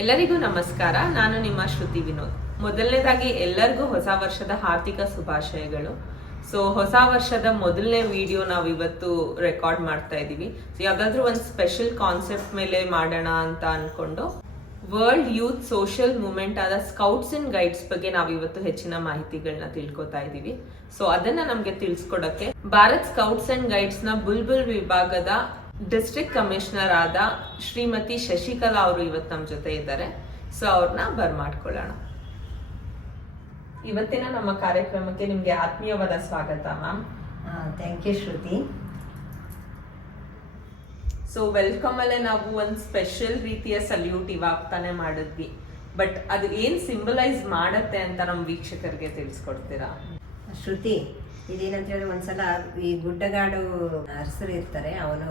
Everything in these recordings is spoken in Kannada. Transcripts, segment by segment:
ಎಲ್ಲರಿಗೂ ನಮಸ್ಕಾರ. ನಾನು ನಿಮ್ಮ ಶ್ರುತಿ ವಿನೋದ್. ಮೊದಲನೇದಾಗಿ ಎಲ್ಲರಿಗೂ ಹೊಸ ವರ್ಷದ ಹಾರ್ದಿಕ ಶುಭಾಶಯಗಳು. ಸೊ ಹೊಸ ವರ್ಷದ ಮೊದಲನೇ ವಿಡಿಯೋ ನಾವು ಇವತ್ತು ರೆಕಾರ್ಡ್ ಮಾಡ್ತಾ ಇದೀವಿ. ಸೊ ಯಾವ್ದಾದ್ರು ಒಂದು ಸ್ಪೆಷಲ್ ಕಾನ್ಸೆಪ್ಟ್ ಮೇಲೆ ಮಾಡೋಣ ಅಂತ ಅನ್ಕೊಂಡು ವರ್ಲ್ಡ್ ಯೂತ್ ಸೋಷಿಯಲ್ ಮೂವ್ಮೆಂಟ್ ಆದ ಸ್ಕೌಟ್ಸ್ ಅಂಡ್ ಗೈಡ್ಸ್ ಬಗ್ಗೆ ನಾವು ಇವತ್ತು ಹೆಚ್ಚಿನ ಮಾಹಿತಿಗಳನ್ನ ತಿಳ್ಕೊತಾ ಇದೀವಿ. ಸೊ ಅದನ್ನ ನಮ್ಗೆ ತಿಳಿಸ್ಕೊಡಕ್ಕೆ ಭಾರತ್ ಸ್ಕೌಟ್ಸ್ ಅಂಡ್ ಗೈಡ್ಸ್ ನ ಬುಲ್ಬುಲ್ ವಿಭಾಗದ ಡಿಸ್ಟ್ರಿಕ್ಟ್ ಕಮಿಷನರ್ ಆದ ಶ್ರೀಮತಿ ಶಶಿಕಲಾ ಅವರು ಇವತ್ತು ನಮ್ಮ ಜೊತೆ ಇದ್ದಾರೆ. ಸೊ ಅವ್ರನ್ನ ಬರ್ಮಾಡ್ಕೊಳ್ಳೋಣ. ಇವತ್ತಿನ ನಮ್ಮ ಕಾರ್ಯಕ್ರಮಕ್ಕೆ ನಿಮ್ಗೆ ಆತ್ಮೀಯವಾದ ಸ್ವಾಗತ ma'am. Thank you Shruti. So welcome ಅಲ್ಲೇ ನಾವು ಒಂದು ಸ್ಪೆಷಲ್ ರೀತಿಯ ಸಲ್ಯೂಟ್ ಇವಾಗ ತಾನೇ ಮಾಡಿದ್ವಿ. ಬಟ್ ಅದು ಏನ್ ಸಿಂಬಲೈಸ್ ಮಾಡತ್ತೆ ಅಂತ ನಮ್ಮ ವೀಕ್ಷಕರಿಗೆ ತಿಳಿಸ್ಕೊಡ್ತೀರಾ? ಶ್ರುತಿ, ಇದೇನಂತ ಹೇಳಿ ಒಂದ್ಸಲ ಈ ಗುಡ್ಡಗಾಡು ಅರಸರು ಇರ್ತಾರೆ, ಅವನು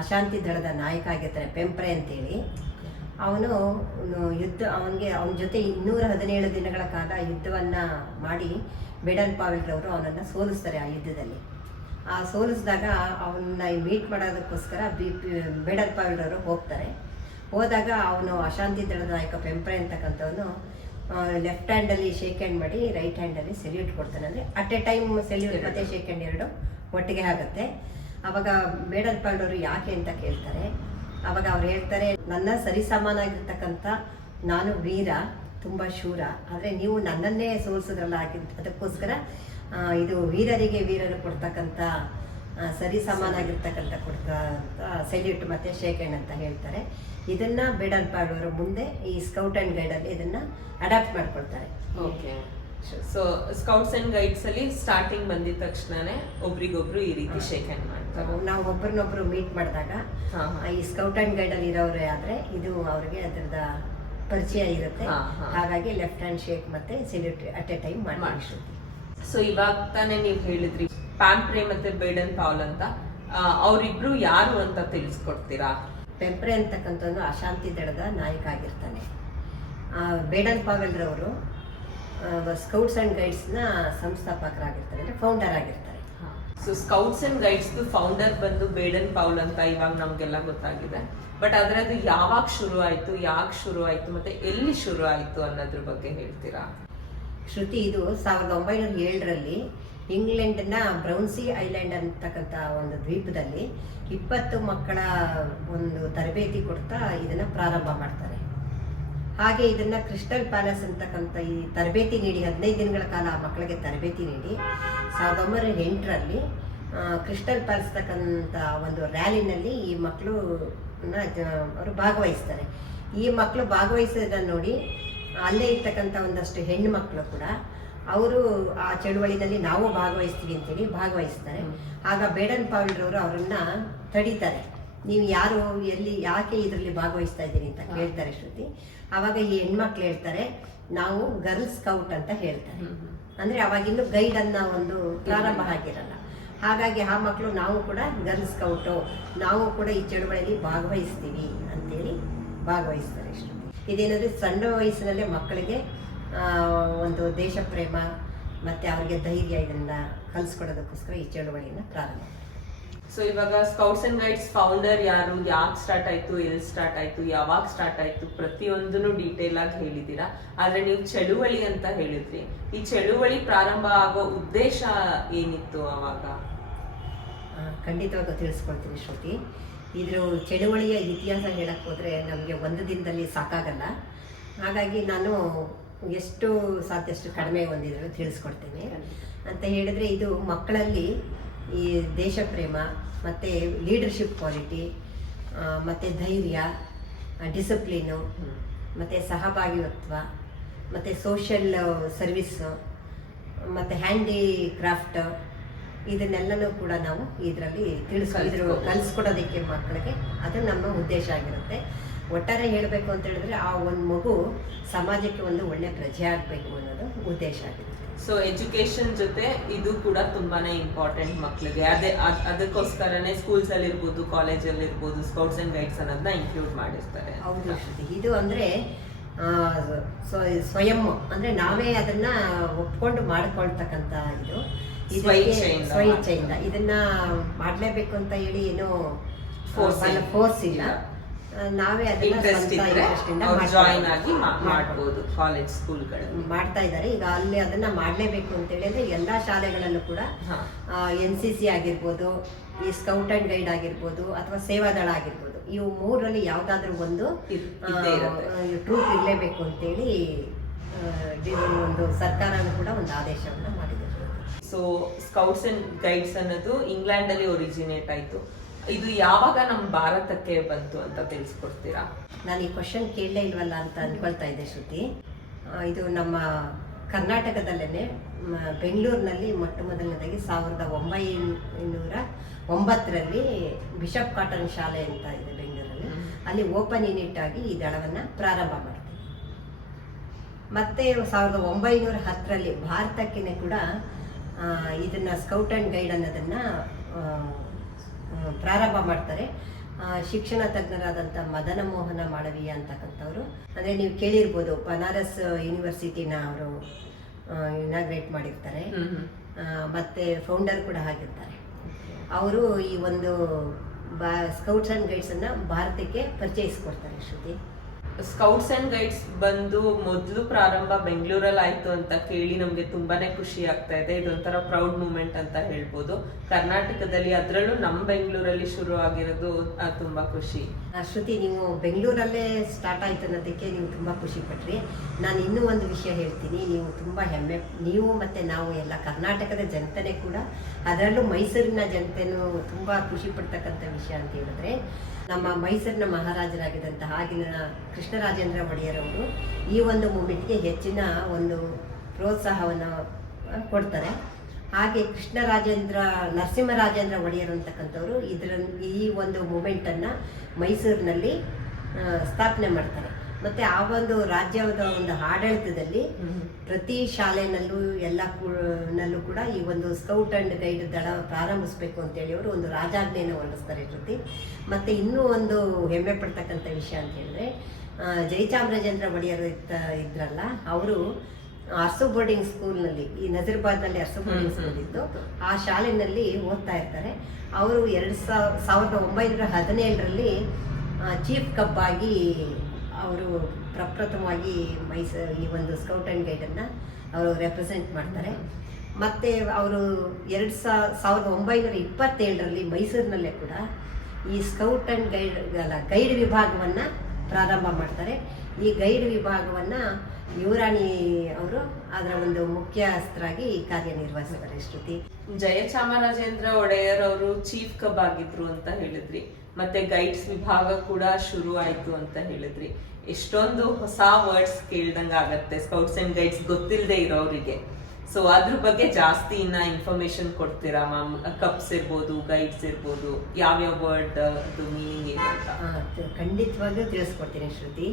ಅಶಾಂತಿ ದಳದ ನಾಯಕ ಆಗಿರ್ತಾನೆ, ಪೆಂಪ್ರೆ ಅಂತೇಳಿ. ಅವನು ಅವನ ಜೊತೆ 217 ದಿನಗಳ ಕಾಲ ಯುದ್ಧವನ್ನ ಮಾಡಿ ಬೇಡನ್ ಪಾವೆಲ್ರವರು ಅವನನ್ನ ಸೋಲಿಸ್ತಾರೆ. ಆ ಯುದ್ಧದಲ್ಲಿ ಸೋಲಿಸಿದಾಗ ಅವನ್ನ ಮೀಟ್ ಮಾಡೋದಕ್ಕೋಸ್ಕರ ಬೇಡನ್ ಪಾವೆಲ್ರವರು ಹೋಗ್ತಾರೆ. ಹೋದಾಗ ಅವನು ಅಶಾಂತಿ ದಳದ ನಾಯಕ ಪೆಂಪ್ರೆ ಅಂತಕ್ಕಂಥವನು ಲೆಫ್ಟ್ ಹ್ಯಾಂಡಲ್ಲಿ ಶೇಕ್ ಹ್ಯಾಂಡ್ ಮಾಡಿ ರೈಟ್ ಹ್ಯಾಂಡಲ್ಲಿ ಸೆಲ್ಯೂಟ್ ಕೊಡ್ತಾನೆ. ಅಂದರೆ ಅಟ್ ಎ ಟೈಮ್ ಸೆಲ್ಯೂಟ್ ಮತ್ತು ಶೇಕ್ ಹ್ಯಾಂಡ್ ಎರಡು ಒಟ್ಟಿಗೆ ಆಗುತ್ತೆ. ಆವಾಗ ಬೇಡನ್ ಪಾಲ್ಡವರು ಯಾಕೆ ಅಂತ ಕೇಳ್ತಾರೆ. ಆವಾಗ ಅವ್ರು ಹೇಳ್ತಾರೆ, ನನ್ನ ಸರಿಸಮಾನಾಗಿರ್ತಕ್ಕಂಥ ನಾನು ವೀರ, ತುಂಬ ಶೂರ, ಆದರೆ ನೀವು ನನ್ನನ್ನೇ ಸೋಲಿಸಿದ್ರಲ್ಲ, ಅದಕ್ಕೋಸ್ಕರ ಇದು ವೀರರು ಕೊಡ್ತಕ್ಕಂಥ ಸರಿಸಮಾನಾಗಿರ್ತಕ್ಕಂಥ ಸೆಲ್ಯೂಟ್ ಮತ್ತು ಶೇಕ್ ಹ್ಯಾಂಡ್ ಅಂತ ಹೇಳ್ತಾರೆ. ಇದನ್ನ ಬೇಡನ್ ಪಾಲ್ಡವರು ಮುಂದೆ ಈ ಸ್ಕೌಟ್ ಅಂಡ್ ಗೈಡ್ ಅಲ್ಲಿ ಇದನ್ನ ಅಡಾಪ್ಟ್ ಮಾಡ್ಕೊಳ್ತಾರೆ. Okay. So scouts and guides ಅಲ್ಲಿ ಸ್ಟಾರ್ಟಿಂಗ್ ಬಂದಿದ ತಕ್ಷಣನೇ ಒಬ್ರಿಗೊಬ್ರು ಈ ರೀತಿ ಶೇಕ್ ಹ್ಯಾಂಡ್ ಮಾಡ್ತಾರೆ. ನಾವು ಒಬ್ಬರನ್ನೊಬ್ರು ಮೀಟ್ ಮಾಡಿದಾಗ ಈ ಸ್ಕೌಟ್ ಅಂಡ್ ಗೈಡ್ ಅಲ್ಲಿ ಇರೋರೇ ಆದ್ರೆ ಇದು ಅವ್ರಿಗೆ ಅದರದ ಪರಿಚಯ ಇರುತ್ತೆ. ಹಾಗಾಗಿ ಲೆಫ್ಟ್ ಹ್ಯಾಂಡ್ ಶೇಕ್ ಮತ್ತೆ ಸೆಲ್ಯೂಟ್ ಅಟ್ ಎ ಟೈಮ್ ಮಾಡಿ. ಸೊ ಇವಾಗ ತಾನೇ ನೀವು ಹೇಳಿದ್ರಿ ಪ್ಯಾಂಪ್ರೆ ಮತ್ತೆ ಬೇಡನ್ ಪಾಲ್ ಅಂತ, ಅವರಿಬ್ರು ಯಾರು ಅಂತ ತಿಳಿಸ್ಕೊಡ್ತೀರಾ? ಪೆಂಪ್ರೆ ಅಂತಕ್ಕಂಥದ್ದು ಅಶಾಂತಿ ದಳದ ನಾಯಕ ಆಗಿರ್ತಾನೆ. ಬೇಡನ್ ಪಾವೆಲ್ರವರು ಸ್ಕೌಟ್ಸ್ ಅಂಡ್ ಗೈಡ್ಸ್ನ ಸಂಸ್ಥಾಪಕರಾಗಿರ್ತಾರೆ, ಅಂದರೆ ಫೌಂಡರ್ ಆಗಿರ್ತಾರೆ. So scouts and guides founder ಬಂದು ಬೇಡನ್ ಪೌಲ್ ಅಂತ ಇವಾಗ ನಮ್ಗೆಲ್ಲ ಗೊತ್ತಾಗಿದೆ. ಬಟ್ ಅದರದ್ದು ಯಾವಾಗ ಶುರು ಆಯ್ತು, ಯಾಕೆ ಶುರು ಆಯ್ತು, ಮತ್ತೆ ಎಲ್ಲಿ ಶುರು ಆಯ್ತು ಅನ್ನೋದ್ರ ಬಗ್ಗೆ ಹೇಳ್ತೀರಾ? ಶ್ರುತಿ, ಇದು 1907ರಲ್ಲಿ ಇಂಗ್ಲೆಂಡ್ನ ಬ್ರೌನ್ಸಿ ಐಲ್ಯಾಂಡ್ ಅಂತಕ್ಕಂಥ ಒಂದು ದ್ವೀಪದಲ್ಲಿ 20 ಮಕ್ಕಳ ಒಂದು ತರಬೇತಿ ಕೊಡ್ತಾ ಇದನ್ನ ಪ್ರಾರಂಭ ಮಾಡ್ತಾರೆ. ಹಾಗೆ ಇದನ್ನ ಕ್ರಿಸ್ಟಲ್ ಪ್ಯಾಲೇಸ್ ಅಂತಕ್ಕಂಥ ಈ ತರಬೇತಿ ನೀಡಿ 15 ದಿನಗಳ ಕಾಲ ಆ ಮಕ್ಕಳಿಗೆ ತರಬೇತಿ ನೀಡಿ 1908ರಲ್ಲಿ ಕ್ರಿಸ್ಟಲ್ ಪ್ಯಾಲೇಸ್ ತಕ್ಕಂಥ ಒಂದು ರ್ಯಾಲಿನಲ್ಲಿ ಈ ಮಕ್ಕಳು ಅವರು ಭಾಗವಹಿಸ್ತಾರೆ. ಈ ಮಕ್ಕಳು ಭಾಗವಹಿಸೋದನ್ನು ನೋಡಿ ಅಲ್ಲೇ ಇರ್ತಕ್ಕಂಥ ಒಂದಷ್ಟು ಹೆಣ್ಣು ಮಕ್ಕಳು ಕೂಡ ಅವರು ಆ ಚಳುವಳಿನಲ್ಲಿ ನಾವು ಭಾಗವಹಿಸ್ತೀವಿ ಅಂತೇಳಿ ಭಾಗವಹಿಸ್ತಾರೆ. ಆಗ ಬೇಡನ್ ಪಾವೆಲ್ರವರು ಅವರನ್ನ ತಡೀತಾರೆ. ನೀವು ಯಾರು, ಎಲ್ಲಿ, ಯಾಕೆ ಇದರಲ್ಲಿ ಭಾಗವಹಿಸ್ತಾ ಇದ್ದೀರಿ ಅಂತ ಕೇಳ್ತಾರೆ ಶ್ರುತಿ. ಆವಾಗ ಈ ಹೆಣ್ಮಕ್ಳು ಹೇಳ್ತಾರೆ, ನಾವು ಗರ್ಲ್ ಸ್ಕೌಟ್ ಅಂತ ಹೇಳ್ತಾರೆ. ಅಂದ್ರೆ ಅವಾಗಿನ್ನು ಗೈಡ್ ಅನ್ನ ಒಂದು ಪ್ರಾರಂಭ ಆಗಿರಲ್ಲ. ಹಾಗಾಗಿ ಆ ಮಕ್ಕಳು ನಾವು ಕೂಡ ಗರ್ಲ್ ಸ್ಕೌಟು, ನಾವು ಕೂಡ ಈ ಚಳುವಳಿಯಲ್ಲಿ ಭಾಗವಹಿಸ್ತೀವಿ ಅಂತೇಳಿ ಭಾಗವಹಿಸ್ತಾರೆ ಶ್ರುತಿ. ಇದೇನಾದ್ರೆ ಸಣ್ಣ ವಯಸ್ಸಿನಲ್ಲೇ ಮಕ್ಕಳಿಗೆ ಒಂದು ದೇಶ ಪ್ರೇಮ ಮತ್ತೆ ಅವರಿಗೆ ಧೈರ್ಯ ಇದನ್ನ ಕಲಿಸ್ಕೊಡೋದಕ್ಕೋಸ್ಕರ ಈ ಚಳುವಳಿಯನ್ನ ಪ್ರಾರಂಭ. ಸೊ ಇವಾಗ ಸ್ಕೌಟ್ಸ್ ಅಂಡ್ ಗೈಡ್ಸ್ ಫೌಂಡರ್ ಯಾರು, ಯಾಕೆ ಸ್ಟಾರ್ಟ್ ಆಯ್ತು, ಎಲ್ಲಿ ಸ್ಟಾರ್ಟ್ ಆಯ್ತು, ಯಾವಾಗ ಸ್ಟಾರ್ಟ್ ಆಯ್ತು, ಪ್ರತಿಯೊಂದನ್ನು ಡೀಟೇಲ್ ಆಗಿ ಹೇಳಿದ್ದೀರಾ. ಆದ್ರೆ ನೀವು ಚಳುವಳಿ ಅಂತ ಹೇಳಿದ್ರಿ. ಈ ಚಳುವಳಿ ಪ್ರಾರಂಭ ಆಗೋ ಉದ್ದೇಶ ಏನಿತ್ತು ಅವಾಗ? ಖಂಡಿತವಾಗಿ ತಿಳಿಸ್ಕೊಳ್ತೀನಿ ಶ್ರುತಿ. ಇದ್ರ ಚಳುವಳಿಯ ಇತಿಹಾಸ ಹೇಳಕ್ ಹೋದ್ರೆ ನಮಗೆ ಒಂದು ದಿನದಲ್ಲಿ ಸಾಕಾಗಲ್ಲ. ಹಾಗಾಗಿ ನಾನು ಎಷ್ಟು ಸಾಧ್ಯ ಅಷ್ಟು ಕಡಿಮೆ ಒಂದಿದ್ರು ತಿಳಿಸ್ಕೊಡ್ತೇನೆ ಅಂತ ಹೇಳಿದ್ರೆ, ಇದು ಮಕ್ಕಳಲ್ಲಿ ಈ ದೇಶ ಪ್ರೇಮ ಮತ್ತು ಲೀಡರ್ಶಿಪ್ ಕ್ವಾಲಿಟಿ ಮತ್ತು ಧೈರ್ಯ, ಡಿಸಿಪ್ಲಿನು ಮತ್ತು ಸಹಭಾಗಿತ್ವ ಮತ್ತು ಸೋಷಿಯಲ್ ಸರ್ವಿಸ್ಸು ಮತ್ತು ಹ್ಯಾಂಡಿಕ್ರಾಫ್ಟ್ ಇದನ್ನೆಲ್ಲನೂ ಕೂಡ ನಾವು ಇದರಲ್ಲಿ ಕಲಿಸ್ಕೊಡೋದಕ್ಕೆ ಮಕ್ಕಳಿಗೆ ಅದು ನಮ್ಮ ಉದ್ದೇಶ ಆಗಿರುತ್ತೆ. ಒಟ್ಟಾರೆ ಹೇಳಬೇಕು ಅಂತ ಹೇಳಿದ್ರೆ ಆ ಒಂದು ಮಗು ಸಮಾಜಕ್ಕೆ ಒಂದು ಒಳ್ಳೆ ಪ್ರಜೆ ಆಗಬೇಕು ಅನ್ನೋದು ಉದ್ದೇಶ ಆಗಿದೆ. ಸೊ ಎಜುಕೇಶನ್ ಜೊತೆ ಇದು ಕೂಡ ತುಂಬಾನೇ ಇಂಪಾರ್ಟೆಂಟ್ ಮಕ್ಕಳಿಗೆ. ಅದಕ್ಕೋಸ್ಕರನೇ ಸ್ಕೂಲ್ಸ್ ಅಲ್ಲಿ ಇರ್ಬೋದು, ಕಾಲೇಜಲ್ಲಿ ಇರ್ಬೋದು, ಸ್ಕೌಟ್ಸ್ ಅಂಡ್ ಗೈಡ್ಸ್ ಅನ್ನೋದನ್ನ ಇನ್ಕ್ಲೂಡ್ ಮಾಡಿರ್ತಾರೆ. ಹೌದು, ಇದು ಅಂದ್ರೆ ಸ್ವಯಂ ಅಂದ್ರೆ ನಾವೇ ಅದನ್ನ ಒಪ್ಕೊಂಡು ಮಾಡ್ಕೊಳ್ತಕ್ಕಂಥ ಇದು ಸ್ವಇಚ್ಛೆಯಿಂದ ಇದನ್ನ ಮಾಡ್ಲೇಬೇಕು ಅಂತ ಹೇಳಿ ಏನೋ ಫೋರ್ಸ್ ಇಲ್ಲ. ನಾವೇ ಅದನ್ನ ಇಂಟ್ರೆಸ್ಟ್ ಸ್ವಂತ ಇದ್ರೆ interest ಇಂದ ಜಾಯಿನ್ ಆಗಿ ಮಾಡ್ಬೋದು ಕಾಲೇಜ್ ಸ್ಕೂಲ್ಗಳಲ್ಲಿ ಮಾಡ್ತಾ ಇದ್ದಾರೆ. ಈಗ ಅಲ್ಲಿ ಅದನ್ನ ಮಾಡ್ಲೇಬೇಕು ಅಂತ ಹೇಳಿದ್ರೆ ಎಲ್ಲಾ ಶಾಲೆಗಳಲ್ಲೂ ಕೂಡ ಹಾ. NCC ಆಗಿರ್ಬೋದು, ಈ ಸ್ಕೌಟ್ ಅಂಡ್ ಗೈಡ್ ಆಗಿರ್ಬೋದು, ಅಥವಾ ಸೇವಾದಳ ಆಗಿರ್ಬೋದು, ಇವು ಮೂರರಲ್ಲಿ ಯಾವ್ದಾದ್ರು ಒಂದು ಇದ್ದೇ ಇರುತ್ತೆ. ಟ್ರೂಪ್ ಇರಲೇಬೇಕು ಅಂತೇಳಿ ಒಂದು ಸರ್ಕಾರನೂ ಕೂಡ ಒಂದು ಆದೇಶವನ್ನ ಮಾಡಿದೆ. ಸೊ ಸ್ಕೌಟ್ಸ್ ಅಂಡ್ ಗೈಡ್ಸ್ ಅನ್ನೋದು ಇಂಗ್ಲೆಂಡ್ ಅಲ್ಲಿ ಒರಿಜಿನೇಟ್ ಆಯ್ತು. ಇದು ಯಾವಾಗ ನಮ್ಮ ಭಾರತಕ್ಕೆ ಬಂತು ಅಂತ ತಿಳಿಸ್ಕೊಡ್ತೀರಾ? ನಾನು ಈ ಕ್ವಶನ್ ಕೇಳಲೇ ಇಲ್ವಲ್ಲ ಅಂತ ಅನ್ಕೊಳ್ತಾ ಇದ್ದೆ ಶ್ರುತಿ. ಇದು ನಮ್ಮ ಕರ್ನಾಟಕದಲ್ಲೇ ಬೆಂಗಳೂರಿನಲ್ಲಿ ಮೊಟ್ಟ ಮೊದಲನೇದಾಗಿ 1909ರಲ್ಲಿ ಬಿಷಪ್ ಕಾಟನ್ ಶಾಲೆ ಅಂತ ಇದೆ ಬೆಂಗಳೂರಲ್ಲಿ. ಅಲ್ಲಿ ಓಪನ್ ಯೂನಿಟ್ ಆಗಿ ಈ ದಳವನ್ನ ಪ್ರಾರಂಭ ಮಾಡ್ತೀವಿ. ಮತ್ತೆ 1910ರಲ್ಲಿ ಭಾರತಕ್ಕೆ ಕೂಡ ಇದನ್ನ ಸ್ಕೌಟ್ ಅಂಡ್ ಗೈಡ್ ಅನ್ನೋದನ್ನ ಪ್ರಾರಂಭ ಮಾಡ್ತಾರೆ. ಶಿಕ್ಷಣ ತಜ್ಞರಾದಂಥ ಮದನ ಮೋಹನ ಮಾಳವೀಯ ಅಂತಕ್ಕಂಥವ್ರು, ಅಂದರೆ ನೀವು ಕೇಳಿರ್ಬೋದು, ಬನಾರಸ್ ಯೂನಿವರ್ಸಿಟಿನ ಅವರು ಇನಾಗ್ರೇಟ್ ಮಾಡಿರ್ತಾರೆ. ಮತ್ತೆ ಫೌಂಡರ್ ಕೂಡ ಆಗಿರ್ತಾರೆ. ಅವರು ಈ ಒಂದು ಸ್ಕೌಟ್ಸ್ ಅಂಡ್ ಗೈಡ್ಸ್ ಅನ್ನ ಭಾರತಕ್ಕೆ ಪರಿಚಯಿಸ್ಕೊಡ್ತಾರೆ ಶ್ರುತಿ. ಸ್ಕೌಟ್ಸ್ ಅಂಡ್ ಗೈಡ್ಸ್ ಬಂದು ಮೊದಲು ಪ್ರಾರಂಭ ಬೆಂಗಳೂರಲ್ಲಿ ಆಯ್ತು ಅಂತ ಕೇಳಿ ನಮ್ಗೆ ತುಂಬಾನೇ ಖುಷಿ ಆಗ್ತಾ ಇದೆ. ಇದೊಂಥರ ಪ್ರೌಡ್ ಮೂಮೆಂಟ್ ಅಂತ ಹೇಳ್ಬೋದು ಕರ್ನಾಟಕದಲ್ಲಿ, ಅದರಲ್ಲೂ ನಮ್ಮ ಬೆಂಗಳೂರಲ್ಲಿ ಶುರು ಆಗಿರೋದು ತುಂಬಾ ಖುಷಿ. ಶ್ರುತಿ, ನೀವು ಬೆಂಗಳೂರಲ್ಲೇ ಸ್ಟಾರ್ಟ್ ಆಯ್ತು ಅನ್ನೋದಕ್ಕೆ ನೀವು ತುಂಬಾ ಖುಷಿ ಪಟ್ರಿ. ನಾನು ಇನ್ನೂ ಒಂದು ವಿಷಯ ಹೇಳ್ತೀನಿ. ನೀವು ತುಂಬಾ ಹೆಮ್ಮೆ, ನೀವು ಮತ್ತೆ ನಾವು ಎಲ್ಲ ಕರ್ನಾಟಕದ ಜನತೆನೇ ಕೂಡ, ಅದರಲ್ಲೂ ಮೈಸೂರಿನ ಜನತೆನೂ ತುಂಬಾ ಖುಷಿ ಪಡ್ತಕ್ಕಂಥ ವಿಷಯ ಅಂತ ಹೇಳಿದ್ರೆ, ನಮ್ಮ ಮೈಸೂರಿನ ಮಹಾರಾಜರಾಗಿದ್ದಂತಹ ಆಗಿನ ಕೃಷ್ಣರಾಜೇಂದ್ರ ಒಡೆಯರ್ ಅವರು ಈ ಒಂದು ಮೂಮೆಂಟ್ಗೆ ಹೆಚ್ಚಿನ ಒಂದು ಪ್ರೋತ್ಸಾಹವನ್ನು ಕೊಡ್ತಾರೆ. ಹಾಗೆ ನರಸಿಂಹರಾಜೇಂದ್ರ ಒಡೆಯರ್ ಅಂತಕ್ಕಂಥವ್ರು ಈ ಒಂದು ಮೂಮೆಂಟನ್ನು ಮೈಸೂರಿನಲ್ಲಿ ಸ್ಥಾಪನೆ ಮಾಡ್ತಾರೆ. ಮತ್ತೆ ಆ ಒಂದು ರಾಜ್ಯದ ಒಂದು ಆಡಳಿತದಲ್ಲಿ ಪ್ರತಿ ಶಾಲೆನಲ್ಲೂ ನಲ್ಲೂ ಕೂಡ ಈ ಒಂದು ಸ್ಕೌಟ್ ಅಂಡ್ ಗೈಡ್ ದಳ ಪ್ರಾರಂಭಿಸಬೇಕು ಅಂತೇಳಿ ಅವರು ಒಂದು ರಾಜಾಜ್ಞೆಯನ್ನು ಹೊರಡಿಸ್ತಾರೆ ಜೊತೆ. ಮತ್ತೆ ಇನ್ನೂ ಒಂದು ಹೆಮ್ಮೆ ಪಡ್ತಕ್ಕಂಥ ವಿಷಯ ಅಂತ ಹೇಳಿದ್ರೆ, ಜಯಚಾಮರಾಜೇಂದ್ರ ಒಡೆಯರ್ ಇದ್ರಲ್ಲ, ಅವರು ಅರ್ಸು ಬೋರ್ಡಿಂಗ್ ಸ್ಕೂಲ್ನಲ್ಲಿ, ಈ ನಜರ್ಬಾದ್ನಲ್ಲಿ ಅರ್ಸು ಬೋರ್ಡಿಂಗ್ ಸ್ಕೂಲ್ ಇತ್ತು, ಆ ಶಾಲೆಯಲ್ಲಿ ಓದ್ತಾ ಇರ್ತಾರೆ. ಅವರು 1917ರಲ್ಲಿ ಚೀಫ್ ಕಪ್ ಆಗಿ ಅವರು ಪ್ರಪ್ರಥಮವಾಗಿ ಈ ಒಂದು ಸ್ಕೌಟ್ ಅಂಡ್ ಗೈಡನ್ನು ಅವರು ರೆಪ್ರೆಸೆಂಟ್ ಮಾಡ್ತಾರೆ. ಮತ್ತು ಅವರು 1927ರಲ್ಲಿ ಮೈಸೂರಿನಲ್ಲೇ ಕೂಡ ಈ ಸ್ಕೌಟ್ ಅಂಡ್ ಗೈಡ್ ವಿಭಾಗವನ್ನು ಪ್ರಾರಂಭ ಮಾಡ್ತಾರೆ. ಈ ಗೈಡ್ ವಿಭಾಗವನ್ನು ಯುವರಾಣಿ ಅವರು ಅದರ ಒಂದು ಮುಖ್ಯಸ್ಥರಾಗಿ ಕಾರ್ಯನಿರ್ವಹಿಸ್ತಾರೆ ಶ್ರುತಿ. ಜಯಚಾಮರಾಜೇಂದ್ರ ಒಡೆಯರ್ ಅವರು ಚೀಫ್ ಕಬ್ ಆಗಿದ್ರು ಅಂತ ಹೇಳಿದ್ರಿ, ಮತ್ತೆ ಗೈಡ್ಸ್ ವಿಭಾಗ ಕೂಡ ಶುರು ಆಯ್ತು ಅಂತ ಹೇಳಿದ್ರಿ. ಎಷ್ಟೊಂದು ಹೊಸ ವರ್ಡ್ಸ್ ಕೇಳ್ದಂಗ ಆಗತ್ತೆ ಸ್ಕೌಟ್ಸ್ ಅಂಡ್ ಗೈಡ್ಸ್ ಗೊತ್ತಿಲ್ಲದೆ ಇರೋರಿಗೆ. ಸೊ ಅದ್ರ ಬಗ್ಗೆ ಜಾಸ್ತಿ ಇನ್ನ ಇನ್ಫಾರ್ಮೇಶನ್ ಕೊಡ್ತೀರಾ ಮ್ಯಾಮ್? ಕಪ್ಸ್ ಇರ್ಬೋದು, ಗೈಡ್ಸ್ ಇರ್ಬೋದು, ಯಾವ್ಯಾವ ವರ್ಡ್ ಮೀನಿಂಗ್ ಏನು ಅಂತ? ಖಂಡಿತವಾಗಿಯೂ ತಿಳಿಸ್ಕೊಡ್ತೀನಿ ಶ್ರುತಿ.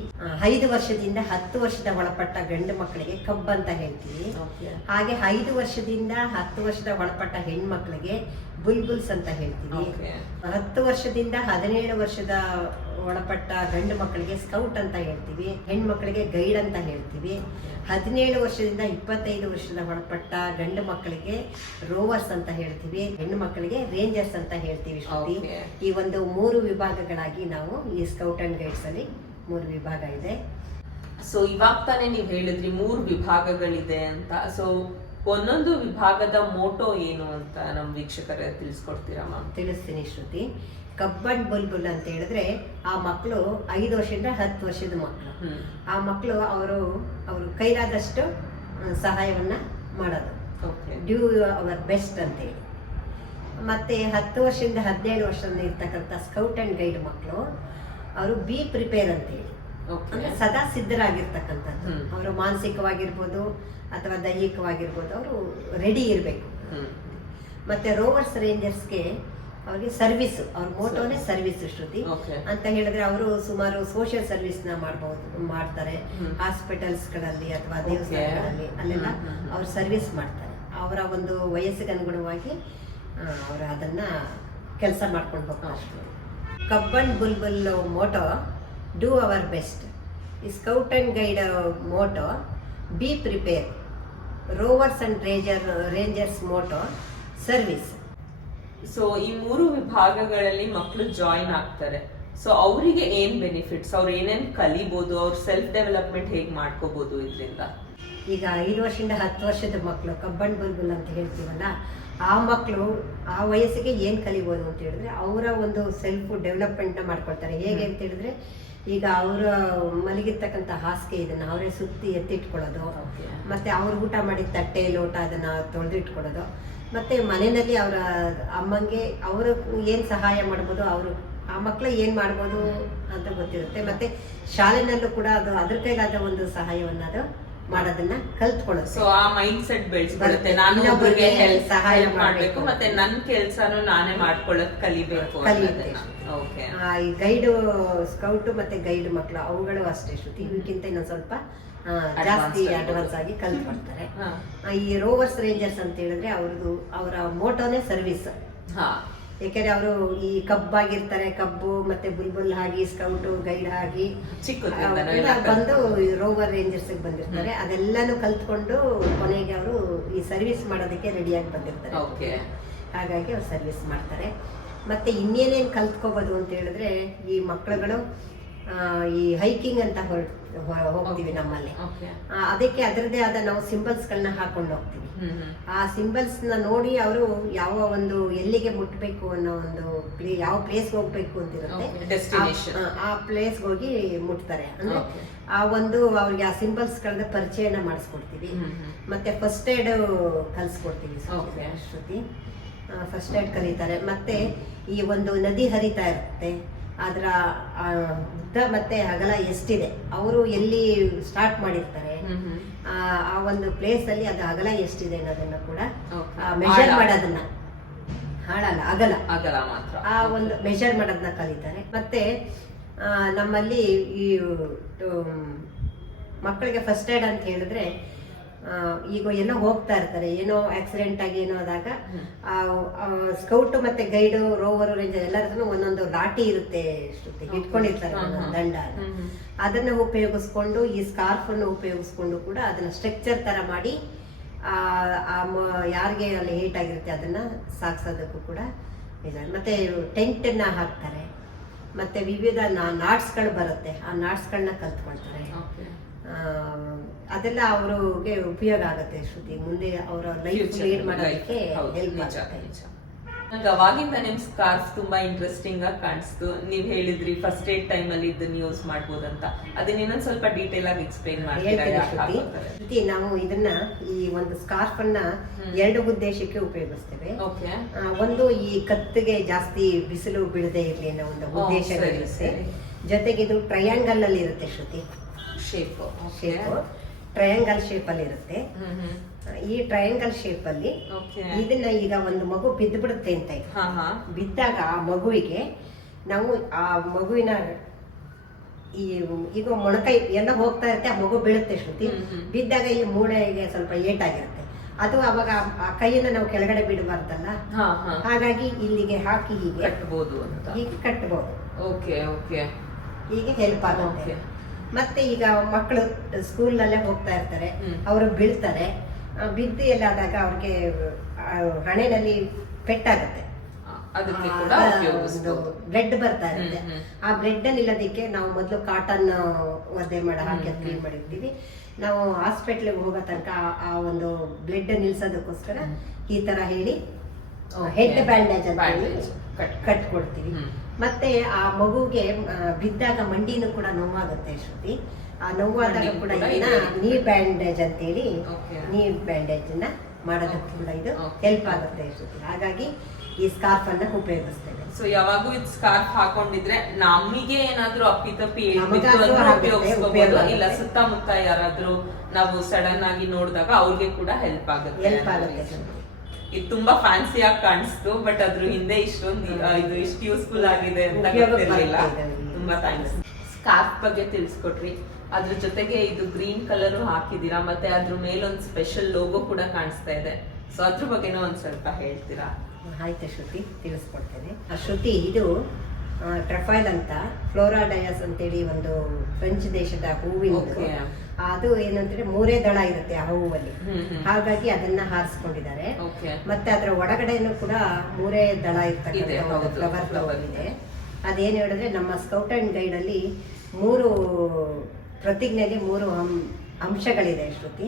5 ವರ್ಷದಿಂದ 10 ವರ್ಷದ ಒಳಪಟ್ಟ ಗಂಡು ಮಕ್ಕಳಿಗೆ ಕಬ್ ಅಂತ ಹೇಳ್ತೀವಿ. ಹಾಗೆ 5 ವರ್ಷದಿಂದ 10 ವರ್ಷದ ಒಳಪಟ್ಟ ಹೆಣ್ಮಕ್ಳಿಗೆ ಬುಲ್ಬುಲ್ಸ್ ಅಂತ ಹೇಳ್ತೀವಿ. 10 ವರ್ಷದಿಂದ 17 ವರ್ಷದ ಒಳಪಟ್ಟ ಗಂಡು ಮಕ್ಕಳಿಗೆ ಸ್ಕೌಟ್ ಅಂತ ಹೇಳ್ತೀವಿ, ಹೆಣ್ಮಕ್ಳಿಗೆ ಗೈಡ್ ಅಂತ ಹೇಳ್ತೀವಿ. 17 ವರ್ಷದಿಂದ 25 ವರ್ಷದ ಒಳಪಟ್ಟ ಗಂಡು ಮಕ್ಕಳಿಗೆ ರೋವರ್ಸ್ ಅಂತ ಹೇಳ್ತೀವಿ, ಹೆಣ್ಣು ಮಕ್ಕಳಿಗೆ ರೇಂಜರ್ಸ್ ಅಂತ ಹೇಳ್ತೀವಿ ಶ್ರುತಿ. ಈ ಒಂದು 3 ವಿಭಾಗಗಳಾಗಿ ನಾವು ಈ ಸ್ಕೌಟ್ ಅಂಡ್ ಗೈಡ್ಸ್ ಅಲ್ಲಿ 3 ವಿಭಾಗ ಇದೆ. ಸೊ ಇವಾಗ ತಾನೇ ನೀವು ಹೇಳಿದ್ರಿ 3 ವಿಭಾಗಗಳಿದೆ ಅಂತ. ಸೊ ಒಂದೊಂದು ವಿಭಾಗದ ಮೋಟೋ ಏನು ಅಂತ ನಮ್ಮ ವೀಕ್ಷಕರ ತಿಳಿಸ್ಕೊಡ್ತೀರಾ ಮ್ಯಾಮ್? ತಿಳಿಸ್ತೀನಿ ಶ್ರುತಿ. ಕಬ್ ಅಂಡ್ ಬುಲ್ಬುಲ್ ಅಂತ ಹೇಳಿದ್ರೆ, ಆ ಮಕ್ಕಳು 5 ವರ್ಷದಿಂದ 10 ವರ್ಷದ ಮಕ್ಕಳು. ಆ ಮಕ್ಕಳು ಅವರು ಕೈಲಾದಷ್ಟು ಸಹಾಯವನ್ನ ಮಾಡೋದು, ಡ್ಯೂ ಅವರ್ ಬೆಸ್ಟ್ ಅಂತೇಳಿ. ಮತ್ತೆ 10 ವರ್ಷದಿಂದ 17 ವರ್ಷದಿಂದ ಇರ್ತಕ್ಕಂಥ ಸ್ಕೌಟ್ ಅಂಡ್ ಗೈಡ್ ಮಕ್ಕಳು ಅವರು ಬಿ ಪ್ರಿಪೇರ್ ಅಂತೇಳಿ, ಅಂದ್ರೆ ಸದಾ ಸಿದ್ಧರಾಗಿರ್ತಕ್ಕಂಥದ್ದು. ಅವರು ಮಾನಸಿಕವಾಗಿರ್ಬೋದು ಅಥವಾ ದೈಹಿಕವಾಗಿರ್ಬೋದು, ಅವರು ರೆಡಿ ಇರಬೇಕು. ಮತ್ತೆ ರೋವರ್ಸ್ ರೇಂಜರ್ಸ್ಗೆ ಅವ್ರಿಗೆ ಸರ್ವಿಸ್, ಅವ್ರ ಮೋಟೋನೇ ಸರ್ವಿಸ್ ಶ್ರುತಿ. ಅಂತ ಹೇಳಿದ್ರೆ ಅವರು ಸುಮಾರು ಸೋಷಿಯಲ್ ಸರ್ವಿಸ್ ನ ಮಾಡ್ತಾರೆ. ಹಾಸ್ಪಿಟಲ್ಸ್ಗಳಲ್ಲಿ ಅಥವಾ ದೇವಸ್ಥಾನಗಳಲ್ಲಿ ಅಲ್ಲೆಲ್ಲ ಅವ್ರು ಸರ್ವಿಸ್ ಮಾಡ್ತಾರೆ. ಅವರ ಒಂದು ವಯಸ್ಸಿಗೆ ಅನುಗುಣವಾಗಿ ಅವರು ಅದನ್ನ ಕೆಲಸ ಮಾಡ್ಕೊಂಡು ಹೋಗ್ತಾರೆ. Cub and bulbul motto do our best. ಈ scout and guide motto be prepare. Rovers and rangers motto service. So ಈ 3 ವಿಭಾಗಗಳಲ್ಲಿ ಮಕ್ಕಳು ಜಾಯಿನ್ ಆಗ್ತಾರೆ. ಸೊ ಅವರಿಗೆ ಏನ್ ಬೆನಿಫಿಟ್ಸ್, ಅವ್ರು ಏನೇನ್ ಕಲಿಬಹುದು, ಅವ್ರ ಸೆಲ್ಫ್ ಡೆವಲಪ್ಮೆಂಟ್ ಹೇಗ್ ಮಾಡ್ಕೋಬಹುದು ಇದರಿಂದ? ಈಗ 5 ವರ್ಷದಿಂದ 10 ವರ್ಷದ ಮಕ್ಕಳು ಕಬ್ಬನ್ ಬಲ್ಬುಲ್ ಅಂತ ಹೇಳ್ತೀವಲ್ಲ, ಆ ಮಕ್ಕಳು ಆ ವಯಸ್ಸಿಗೆ ಏನು ಕಲಿಬೋದು ಅಂತ ಹೇಳಿದ್ರೆ ಅವರ ಒಂದು ಸೆಲ್ಫ್ ಡೆವಲಪ್ಮೆಂಟ್ನ ಮಾಡ್ಕೊಳ್ತಾರೆ. ಹೇಗೆ ಅಂತ ಹೇಳಿದ್ರೆ ಈಗ ಅವರ ಮಲಗಿರ್ತಕ್ಕಂಥ ಹಾಸಿಗೆ ಇದನ್ನು ಅವರೇ ಸುತ್ತಿ ಎತ್ತಿಟ್ಕೊಳ್ಳೋದು, ಮತ್ತು ಅವ್ರು ಊಟ ಮಾಡಿದ ತಟ್ಟೆ ಲೋಟ ಅದನ್ನು ತೊಳೆದಿಟ್ಕೊಳ್ಳೋದು, ಮತ್ತು ಮನೆಯಲ್ಲಿ ಅವರ ಅಮ್ಮಂಗೆ ಅವರು ಏನು ಸಹಾಯ ಮಾಡ್ಬೋದು, ಅವರು ಆ ಮಕ್ಕಳು ಏನು ಮಾಡ್ಬೋದು ಅಂತ ಗೊತ್ತಿರುತ್ತೆ. ಮತ್ತು ಶಾಲೆನಲ್ಲೂ ಕೂಡ ಅದು ಅದ್ರ ಕೈಲಾದ ಒಂದು ಸಹಾಯವನ್ನು ಅದು ಮಾಡೋದನ್ನ ಕಲ್ತ್ಕೊಳ್ಳೋದು. ಸೊ ಆ ಮೈಂಡ್ ಸೆಟ್ ಬೆಳೆಸ್ಬಿಡುತ್ತೆ, ನಾನು ಒಬ್ಬರಿಗೆ ಹೆಲ್ಪ್ ಸಹಾಯ ಮಾಡ್ಬೇಕು ಮತ್ತೆ ನನ್ನ ಕೆಲಸನೂ ನಾನೇ ಮಾಡ್ಕೊಳ್ಳೋದು ಕಲಿಬೇಕು. ಈ ಗೈಡು ಸ್ಕೌಟ್ ಮತ್ತೆ ಗೈಡ್ ಮಕ್ಕಳು ಅವುಗಳು ಅಷ್ಟೇ ಶ್ರುತಿ, ಇವಕ್ಕಿಂತ ಇನ್ನೊಂದು ಸ್ವಲ್ಪ ಜಾಸ್ತಿ ಅಡ್ವಾನ್ಸ್ ಆಗಿ ಕಲ್ತ್ಕೊಳ್ತಾರೆ. ಈ ರೋವರ್ಸ್ ರೇಂಜರ್ಸ್ ಅಂತ ಹೇಳಿದ್ರೆ ಅವ್ರದ್ದು ಅವರ ಮೋಟೋನೇ ಸರ್ವಿಸ್. ಯಾಕೆಂದ್ರೆ ಅವರು ಈ ಕಬ್ಬಾಗಿರ್ತಾರೆ, ಕಬ್ಬು ಮತ್ತೆ ಬುಲ್ಬುಲ್ ಆಗಿ ಸ್ಕೌಟು ಗೈಡ್ ಆಗಿ ಬಂದು ರೋವರ್ ರೇಂಜರ್ಸ್ ಬಂದಿರ್ತಾರೆ. ಅದೆಲ್ಲಾನು ಕಲ್ತ್ಕೊಂಡು ಕೊನೆಗೆ ಅವರು ಈ ಸರ್ವಿಸ್ ಮಾಡೋದಕ್ಕೆ ರೆಡಿಯಾಗಿ ಬಂದಿರ್ತಾರೆ. ಹಾಗಾಗಿ ಅವ್ರು ಸರ್ವಿಸ್ ಮಾಡ್ತಾರೆ. ಮತ್ತೆ ಇನ್ನೇನೇನು ಕಲ್ತ್ಕೋಬೋದು ಅಂತ ಹೇಳಿದ್ರೆ ಈ ಮಕ್ಕಳುಗಳು ಈ ಹೈಕಿಂಗ್ ಅಂತ ಹೋಗ್ತೀವಿ ನಮ್ಮಲ್ಲಿ, ಅದಕ್ಕೆ ಅದರದೇ ಆದ ನಾವು ಸಿಂಬಲ್ಸ್ಗಳನ್ನ ಹಾಕೊಂಡು ಹೋಗ್ತೀವಿ. ಆ ಸಿಂಬಲ್ಸ್ ನ ನೋಡಿ ಅವರು ಯಾವ ಒಂದು ಎಲ್ಲಿಗೆ ಮುಟ್ಬೇಕು ಅನ್ನೋ ಒಂದು ಯಾವ ಪ್ಲೇಸ್ ಹೋಗ್ಬೇಕು ಅಂತಿರುತ್ತೆ, ಆ ಪ್ಲೇಸ್ ಹೋಗಿ ಮುಟ್ತಾರೆ. ಅಂದ್ರೆ ಆ ಒಂದು ಅವ್ರಿಗೆ ಆ ಸಿಂಬಲ್ಸ್ ಗಳನ್ನ ಪರಿಚಯನ ಮಾಡಿಸ್ಕೊಡ್ತೀವಿ. ಮತ್ತೆ ಫಸ್ಟ್ ಏಡ್ ಕಲ್ಸ್ಕೊಡ್ತೀವಿ. ಶ್ರುತಿ ಫಸ್ಟ್ ಏಡ್ ಕಲಿತಾರೆ. ಮತ್ತೆ ಈ ಒಂದು ನದಿ ಹರಿತಾ ಇರುತ್ತೆ, ಅದರ ಉದ್ದ ಮತ್ತೆ ಅಗಲ ಎಷ್ಟಿದೆ, ಅವರು ಎಲ್ಲಿ ಸ್ಟಾರ್ಟ್ ಮಾಡಿರ್ತಾರೆ ಆ ಒಂದು ಪ್ಲೇಸ್ ಅಲ್ಲಿ ಅದು ಅಗಲ ಎಷ್ಟಿದೆ ಅನ್ನೋದನ್ನ ಕೂಡ ಮೆಷರ್ ಮಾಡೋದನ್ನ, ಹಾಳಲ್ಲ ಅಗಲ ಅಗಲ ಮಾತ್ರ ಆ ಒಂದು ಮೆಷರ್ ಮಾಡೋದನ್ನ ಕಲಿತಾರೆ. ಮತ್ತೆ ನಮ್ಮಲ್ಲಿ ಈ ಮಕ್ಕಳಿಗೆ ಫಸ್ಟ್ ಏಡ್ ಅಂತ ಹೇಳಿದ್ರೆ ಈಗ ಏನೋ ಹೋಗ್ತಾ ಇರ್ತಾರೆ, ಏನೋ ಆಕ್ಸಿಡೆಂಟ್ ಆಗಿ ಏನೋ ಆದಾಗ ಸ್ಕೌಟ್ ಮತ್ತೆ ಗೈಡು ರೋವರು ರೇಂಜರ್ ಎಲ್ಲರದ್ದು ಒಂದೊಂದು ಲಾಠಿ ಇರುತ್ತೆ, ಇಟ್ಕೊಂಡಿರ್ತಾರೆ ದಂಡ, ಅದನ್ನ ಉಪಯೋಗಿಸ್ಕೊಂಡು ಈ ಸ್ಕಾರ್ಫ್ ಅನ್ನು ಉಪಯೋಗಿಸ್ಕೊಂಡು ಕೂಡ ಅದನ್ನ ಸ್ಟ್ರಕ್ಚರ್ ತರ ಮಾಡಿ ಯಾರಿಗೆ ಅಲ್ಲಿ ಹೇಟ್ ಆಗಿರುತ್ತೆ ಅದನ್ನ ಸಾಗಿಸೋದಕ್ಕೂ ಕೂಡ ಇದೆ. ಮತ್ತೆ ಟೆಂಟ್ ನ ಹಾಕ್ತಾರೆ. ಮತ್ತೆ ವಿವಿಧ ನಾಟ್ಸ್ಗಳು ಬರುತ್ತೆ, ಆ ನಾಟ್ಸ್ಗಳನ್ನ ಕಲ್ತ್ಕೊಳ್ತಾರೆ. ಅದೆಲ್ಲ ಅವ್ರಿಗೆ ಉಪಯೋಗ ಆಗುತ್ತೆ ಶ್ರುತಿ, ಮುಂದೆ ಅವರ ಲೈಫ್ ಲೀಡ್ ಮಾಡೋದಕ್ಕೆ ಹೆಲ್ಪ್ ಆಗುತ್ತೆ. ನಂಗೆ ಅವಾಗಿಂದ ನಿಮ್ ಸ್ಕಾರ್ಫ್ ತುಂಬಾ ಇಂಟ್ರೆಸ್ಟಿಂಗ್ ಆಗಿ ಕಾಣಿಸ್ತು. ನೀವ್ ಹೇಳಿದ್ರಿ ಫಸ್ಟ್ ಏಡ್ ಟೈಮ್ ಅಲ್ಲಿ ಇದನ್ನ ಯೂಸ್ ಮಾಡ್ಬೋದಂತ, ಅದನ್ನ ಇನ್ನೊಂದ್ ಸ್ವಲ್ಪ ಡೀಟೇಲ್ ಆಗಿ ಎಕ್ಸ್ಪ್ಲೈನ್ ಮಾಡ್ತೀವಿ. ನಾವು ಇದನ್ನ ಈ ಒಂದು ಸ್ಕಾರ್ಫ್ ಅನ್ನ 2 ಉದ್ದೇಶಕ್ಕೆ ಉಪಯೋಗಿಸ್ತೇವೆ. ಒಂದು ಈ ಕತ್ತಿಗೆ ಜಾಸ್ತಿ ಬಿಸಿಲು ಬೀಳದೆ ಇರ್ಲಿ ಅನ್ನೋ ಒಂದು ಉದ್ದೇಶ ಇರುತ್ತೆ. ಜೊತೆಗೆ ಇದು ಟ್ರಯಾಂಗಲ್ ಅಲ್ಲಿ ಇರುತ್ತೆ ಶ್ರುತಿ, ಶೇಪ್ ಟ್ರಯಾಂಗಲ್ ಶೇಪ್ ಅಲ್ಲಿ ಇರುತ್ತೆ. ಈ ಟ್ರಯಾಂಗಲ್ ಶೇಪ್ ಅಲ್ಲಿ ಇದನ್ನ ಈಗ ಒಂದು ಮಗು ಬಿದ್ದು ಬಿಡುತ್ತೆ ಅಂತ ಬಿದ್ದಾಗ ಆ ಮಗುವಿಗೆ ನಾವು ಆ ಮಗುವಿನ ಈಗ ಮೊಣಕೈ ಎಲ್ಲ ಹೋಗ್ತಾ ಇರುತ್ತೆ, ಆ ಮಗು ಬೀಳುತ್ತೆ ಶ್ರುತಿ, ಬಿದ್ದಾಗ ಈ ಮೂಳೆಗೆ ಸ್ವಲ್ಪ ಏಟಾಗಿರುತ್ತೆ, ಅದು ಅವಾಗ ಆ ಕೈಯನ್ನ ನಾವು ಕೆಳಗಡೆ ಬಿಡಬಾರ್ದಲ್ಲ, ಹಾಗಾಗಿ ಇಲ್ಲಿಗೆ ಹಾಕಿ ಹೀಗೆ ಕಟ್ಟಬಹುದು, ಹೀಗೆ ಕಟ್ಟಬಹುದು. ಹೀಗೆ ಹೆಲ್ಪ್ ಆಗುತ್ತೆ. ಮತ್ತೆ ಈಗ ಮಕ್ಕಳು ಸ್ಕೂಲ್ನಲ್ಲೇ ಹೋಗ್ತಾ ಇರ್ತಾರೆ, ಅವರು ಬೀಳ್ತಾರೆ, ಬಿದ್ದು ಎಲ್ಲಾದಾಗ ಅವ್ರಿಗೆ ಹಣೆನಲ್ಲಿ ಪೆಟ್ಟಾಗುತ್ತೆ, ಬ್ಲಡ್ ಬರ್ತಾ ಇರುತ್ತೆ. ಆ ಬ್ಲಡ್ ನಿಲ್ಲೋದಿಕ್ಕೆ ನಾವು ಮೊದಲು ಕಾಟನ್ ಒದ್ದೆ ಮಾಡಿ ಹಾಕಿ ಕ್ಲೀನ್ ಮಾಡಿರ್ತೀವಿ. ನಾವು ಹಾಸ್ಪಿಟ್ಲಿಗೆ ಹೋಗೋ ತನಕ ಆ ಒಂದು ಬ್ಲಡ್ ನಿಲ್ಸೋದಕ್ಕೋಸ್ಕರ ಈ ತರ ಹೇಳಿ ಹೆಡ್ ಬ್ಯಾಂಡೇಜ್ ಅಂತ ಹೇಳಿ ಕಟ್ಕೊಡ್ತೀವಿ. ಮತ್ತೆ ಆ ಮಗುಗೆ ಬಿದ್ದಾಗ ಮಂಡಿನೂ ಕೂಡ ನೋವಾಗುತ್ತೆ ಶ್ರುತಿ, ಆ ನೋವಾದಾಗ ಕೂಡ ನೀ ಬ್ಯಾಂಡೇಜ್ ಅಂತೇಳಿ ನೀ ಬ್ಯಾಂಡೇಜ್ ನ ಮಾಡೋದಕ್ಕೆ ಕೂಡ ಇದು ಹೆಲ್ಪ್ ಆಗುತ್ತೆ ಶ್ರುತಿ. ಹಾಗಾಗಿ ಈ ಸ್ಕಾರ್ಫ್ ಅನ್ನ ಉಪಯೋಗಿಸ್ತೇವೆ. ಸೊ ಯಾವಾಗೂ ಇದು ಸ್ಕಾರ್ಫ್ ಹಾಕೊಂಡಿದ್ರೆ ನಮಗೆ ಏನಾದ್ರೂ ಅಪ್ಪಿತಪ್ಪಿ ಉಪಯೋಗಿಸ್ಕೋಬಹುದು, ಇಲ್ಲ ಸುತ್ತಮುತ್ತ ಯಾರಾದ್ರೂ ನಾವು ಸಡನ್ ಆಗಿ ನೋಡಿದಾಗ ಅವ್ರಿಗೆ ಕೂಡ ಹೆಲ್ಪ್ ಆಗುತ್ತೆ. ಇದು ತುಂಬಾ ಫ್ಯಾನ್ಸಿ ಆಗಿ ಕಾಣಿಸ್ತು, ಬಟ್ ಅದ್ರ ಹಿಂದೆ ಇಷ್ಟೊಂದು ಇದು ಇಷ್ಟು ಯೂಸ್ಫುಲ್ ಆಗಿದೆ ಅಂತ ಗೊತ್ತಿರಲಿಲ್ಲ. ತುಂಬಾ ಥ್ಯಾಂಕ್ಸ್. ಸ್ಕಾರ್ಫ್ ಬಗ್ಗೆ ತಿಳಿಸ್ಕೊಟ್ರಿ, ಅದ್ರ ಜೊತೆಗೆ ಇದು ಗ್ರೀನ್ ಕಲರ್ ಹಾಕಿದೀರಾ, ಮತ್ತೆ ಅದ್ರ ಮೇಲೊಂದು ಸ್ಪೆಷಲ್ ಲೋಗೋ ಕೂಡ ಕಾಣಿಸ್ತಾ ಇದೆ. ಸೊ ಅದ್ರ ಬಗ್ಗೆನೂ ಒಂದ್ ಸ್ವಲ್ಪ ಹೇಳ್ತೀರಾ? ಆಯ್ತು ಶ್ರುತಿ, ತಿಳಿಸ್ಕೊಡ್ತೇನೆ. ಶ್ರುತಿ, ಇದು ಟ್ರಫೈಲ್ ಅಂತ ಫ್ಲೋರಾ ಡಯಾಸ್ ಅಂತೇಳಿ ಒಂದು ಫ್ರೆಂಚ್ ದೇಶದ ಹೂವಿನ, ಅದು ಏನಂದ್ರೆ 3 ದಳ ಇರುತ್ತೆ ಆ ಹೂವಲ್ಲಿ, ಹಾಗಾಗಿ ಅದನ್ನ ಹಾರಿಸ್ಕೊಂಡಿದ್ದಾರೆ. ಮತ್ತೆ ಅದರ ಒಳಗಡೆನೂ ಕೂಡ 3 ದಳ ಇರ್ತಕ್ಕಂಥ ಫ್ಲವರ್ ಇದೆ. ಅದೇನು ಹೇಳಿದ್ರೆ ನಮ್ಮ ಸ್ಕೌಟ್ ಆ್ಯಂಡ್ ಗೈಡಲ್ಲಿ 3 ಪ್ರತಿಜ್ಞೆಯಲ್ಲಿ 3 ಅಂಶಗಳಿದೆ ಶ್ರುತಿ.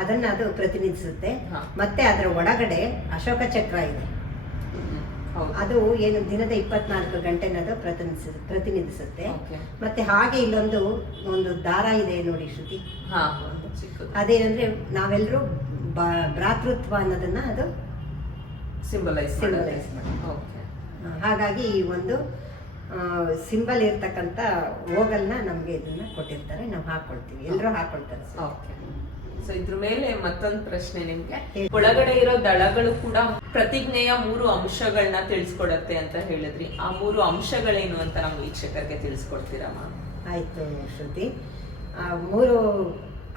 ಅದನ್ನ ಅದು ಪ್ರತಿನಿಧಿಸುತ್ತೆ. ಮತ್ತೆ ಅದರ ಒಳಗಡೆ ಅಶೋಕ ಚಕ್ರ ಇದೆ. ಅದು ಏನು ದಿನದ 24 ಗಂಟೆನದು ಪ್ರತಿನಿಧಿಸುತ್ತೆ. ಮತ್ತೆ ಹಾಗೆ ಒಂದು ದಾರ ಇದೆ ನೋಡಿ ಶ್ರುತಿ. ಅದೇನಂದ್ರೆ ನಾವೆಲ್ಲರೂ ಭ್ರಾತೃತ್ವ ಅನ್ನೋದನ್ನ ಅದು ಸಿಂಬಲೈಸ್ ಮಾಡಿ. ಹಾಗಾಗಿ ಈ ಒಂದು ಸಿಂಬಲ್ ಇರ್ತಕ್ಕಂಥ ಓಗಲ್ನ ನಮ್ಗೆ ಇದನ್ನ ಕೊಟ್ಟಿರ್ತಾರೆ, ನಾವು ಹಾಕೊಳ್ತೀವಿ, ಎಲ್ಲರೂ ಹಾಕೊಳ್ತಾರೆ. ಸೊ ಇದ್ರ ಮೇಲೆ ಮತ್ತೊಂದು ಪ್ರಶ್ನೆ ನಿಮ್ಗೆ, ಒಳಗಡೆ ಇರೋ ದಳಗಳು ಕೂಡ ಪ್ರತಿಜ್ಞೆಯ 3 ಅಂಶಗಳನ್ನ ತಿಳಿಸ್ಕೊಡತ್ತೆ ಅಂತ ಹೇಳಿದ್ರಿ. ಆ 3 ಅಂಶಗಳೇನು ಅಂತ ನಮ್ಮ ವೀಕ್ಷಕರಿಗೆ ತಿಳಿಸ್ಕೊಡ್ತೀರಮ್ಮ? ಆಯ್ತು ಶ್ರುತಿ. 3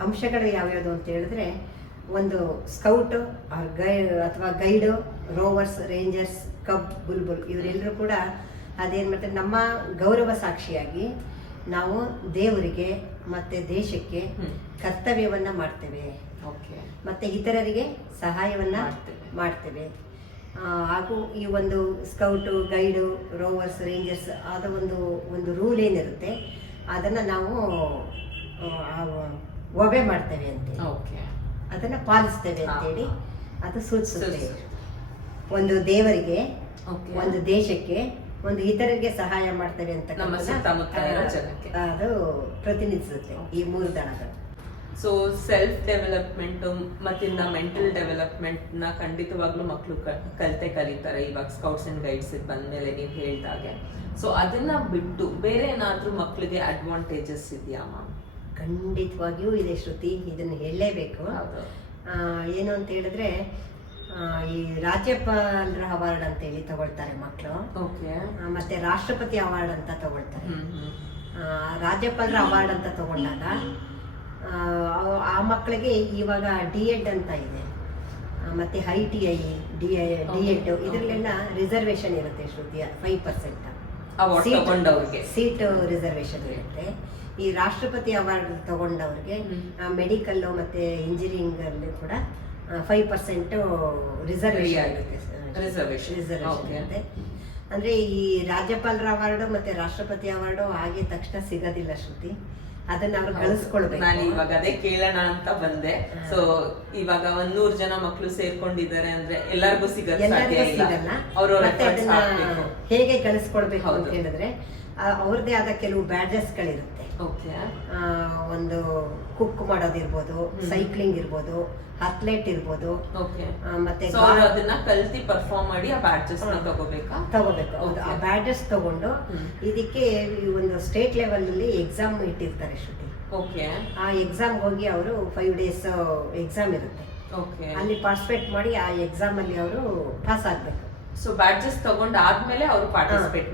ಅಂಶಗಳು ಯಾವ್ಯಾವುದು ಅಂತ ಹೇಳಿದ್ರೆ, ಒಂದು ಸ್ಕೌಟ್ ಅಥವಾ ಗೈಡು, ರೋವರ್ಸ್, ರೇಂಜರ್ಸ್, ಕಬ್, ಬುಲ್ಬುಲ್ ಇವರೆಲ್ಲರೂ ಕೂಡ ಅದೇನ್ ಮಾಡ್ತಾರೆ, ನಮ್ಮ ಗೌರವ ಸಾಕ್ಷಿಯಾಗಿ ನಾವು ದೇವರಿಗೆ ಮತ್ತೆ ದೇಶಕ್ಕೆ ಕರ್ತವ್ಯವನ್ನ ಮಾಡ್ತೇವೆ. ಮತ್ತೆ ಇತರರಿಗೆ ಸಹಾಯವನ್ನ ಮಾಡ್ತೇವೆ. ಹಾಗೂ ಈ ಒಂದು ಸ್ಕೌಟು, ಗೈಡು, ರೋವರ್ಸ್, ರೇಂಜರ್ಸ್ ಆದ ಒಂದು ರೂಲ್ ಏನಿರುತ್ತೆ ಅದನ್ನ ನಾವು ಒಬೆ ಮಾಡ್ತೇವೆ ಅಂತೇಳಿ, ಅದನ್ನ ಪಾಲಿಸ್ತೇವೆ ಅಂತೇಳಿ ಅದು ಸೂಚಿಸುತ್ತೆ. ಒಂದು ದೇವರಿಗೆ, ಒಂದು ದೇಶಕ್ಕೆ, ಒಂದು ಇತರರಿಗೆ ಸಹಾಯ ಮಾಡ್ತೇವೆ ಅಂತ ಅದು ಪ್ರತಿನಿಧಿಸುತ್ತೆ ಈ 3 ದಳಗಳು. ಸೊ ಸೆಲ್ಫ್ ಡೆವಲಪ್ಮೆಂಟ್ ಮತ್ತಿಂದ ಮೆಂಟಲ್ ಡೆವಲಪ್ಮೆಂಟ್ ನ ಖಂಡಿತವಾಗ್ಲೂ ಮಕ್ಕಳು ಕಲಿತಾರೆ ಇವಾಗ ಸ್ಕೌಟ್ಸ್ ಅಂಡ್ ಗೈಡ್ಸ್ ಬಂದ್ಮೇಲೆ ನೀವು ಹೇಳ್ದಾಗೆ. ಸೊ ಅದನ್ನ ಬಿಟ್ಟು ಬೇರೆ ಏನಾದ್ರೂ ಮಕ್ಕಳಿಗೆ ಅಡ್ವಾಂಟೇಜಸ್ ಇದೆಯಾ ಮ್ಯಾಮ್? ಖಂಡಿತವಾಗಿಯೂ ಇದೆ ಶ್ರುತಿ, ಇದನ್ನ ಹೇಳಲೇಬೇಕು. ಏನು ಅಂತ ಹೇಳಿದ್ರೆ, ಈ ರಾಜ್ಯಪಾಲರ ಅವಾರ್ಡ್ ಅಂತ ಹೇಳಿ ತಗೊಳ್ತಾರೆ ಮಕ್ಕಳು. ಮತ್ತೆ ರಾಷ್ಟ್ರಪತಿ ಅವಾರ್ಡ್ ಅಂತ ತಗೊಳ್ತಾರೆ. ರಾಜ್ಯಪಾಲರ ಅವಾರ್ಡ್ ಅಂತ ತಗೊಂಡಾಗ ಆ ಮಕ್ಕಳಿಗೆ ಇವಾಗ ಡಿ.ಎಡ್ ಅಂತ ಇದೆ, ಮತ್ತೆ ITI, ಡಿ.ಎಡ್ ಇದರಲ್ಲೆಲ್ಲ ರಿಸರ್ವೇಶನ್ ಇರುತ್ತೆ ಶ್ರುತಿಯ 5% ಸೀಟ್ ರಿಸರ್ವೇಶನ್ ಇರುತ್ತೆ. ಈ ರಾಷ್ಟ್ರಪತಿ ಅವಾರ್ಡ್ ತಗೊಂಡವ್ರಿಗೆ ಮೆಡಿಕಲ್ ಮತ್ತೆ ಇಂಜಿನಿಯರಿಂಗ್ ಅಲ್ಲಿ ಕೂಡ 5% ರಿಸರ್ವೇಶನ್ ಇರುತ್ತೆ. ಅಂದ್ರೆ ಈ ರಾಜ್ಯಪಾಲರ ಅವಾರ್ಡ್ ಮತ್ತೆ ರಾಷ್ಟ್ರಪತಿ ಅವಾರ್ಡ್ ಹಾಗೆ ತಕ್ಷಣ ಸಿಗೋದಿಲ್ಲ ಶ್ರುತಿ, ಅದನ್ನ ಅವ್ರು ಗಳಿಸ್ಕೊಳ್ಬೇಕು. ನಾನು ಇವಾಗ ಅದೇ ಕೇಳೋಣ ಅಂತ ಬಂದೆ. ಸೊ ಇವಾಗ 100 ಜನ ಮಕ್ಕಳು ಸೇರ್ಕೊಂಡಿದ್ದಾರೆ ಅಂದ್ರೆ ಎಲ್ಲರಿಗೂ ಸಿಗಲ್ಲ. ಮತ್ತೆ ಅದನ್ನ ಹೇಗೆ ಗಳಿಸ್ಕೊಳ್ಬೇಕು ಅಂತ ಹೇಳಿದ್ರೆ, ಅವ್ರದೇ ಆದ ಕೆಲವು ಬ್ಯಾಡ್ಜಸ್ ಗಳಿರುತ್ತೆ. ಒಂದು ಕುಕ್ ಮಾಡೋದಿರ್ಬೋದು, ಸೈಕ್ಲಿಂಗ್ ಇರ್ಬೋದು, ಅಥ್ಲೆಟ್ ಇರ್ಬೋದು, ಮತ್ತೆ ಅದನ್ನ ಕಲ್ತಿ ಪರ್ಫಾರ್ಮ್ ಮಾಡಿ ಆ ಬ್ಯಾಡ್ಜಸ್ ತಗೋಬೇಕು. ಆ ಬ್ಯಾಡ್ಜಸ್ ತಗೊಂಡು ಇದಕ್ಕೆ ಒಂದು ಸ್ಟೇಟ್ ಲೆವೆಲ್ ಅಲ್ಲಿ ಎಕ್ಸಾಮ್ ಇಟ್ಟಿರ್ತಾರೆ ಶ್ರುತಿ. ಆ ಎಕ್ಸಾಮ್ ಹೋಗಿ ಅವರು 5 days ಎಕ್ಸಾಮ್ ಇರುತ್ತೆ, ಅಲ್ಲಿ ಪಾರ್ಟಿಸಿಪೇಟ್ ಮಾಡಿ ಆ ಎಕ್ಸಾಮ್ ಅಲ್ಲಿ ಅವರು ಪಾಸ್ ಆಗ್ಬೇಕು. ಸೊ ಬ್ಯಾಡ್ಜಸ್ ತಗೊಂಡಾದ್ಮೇಲೆ ಅವರು ಪಾರ್ಟಿಸಿಪೇಟ್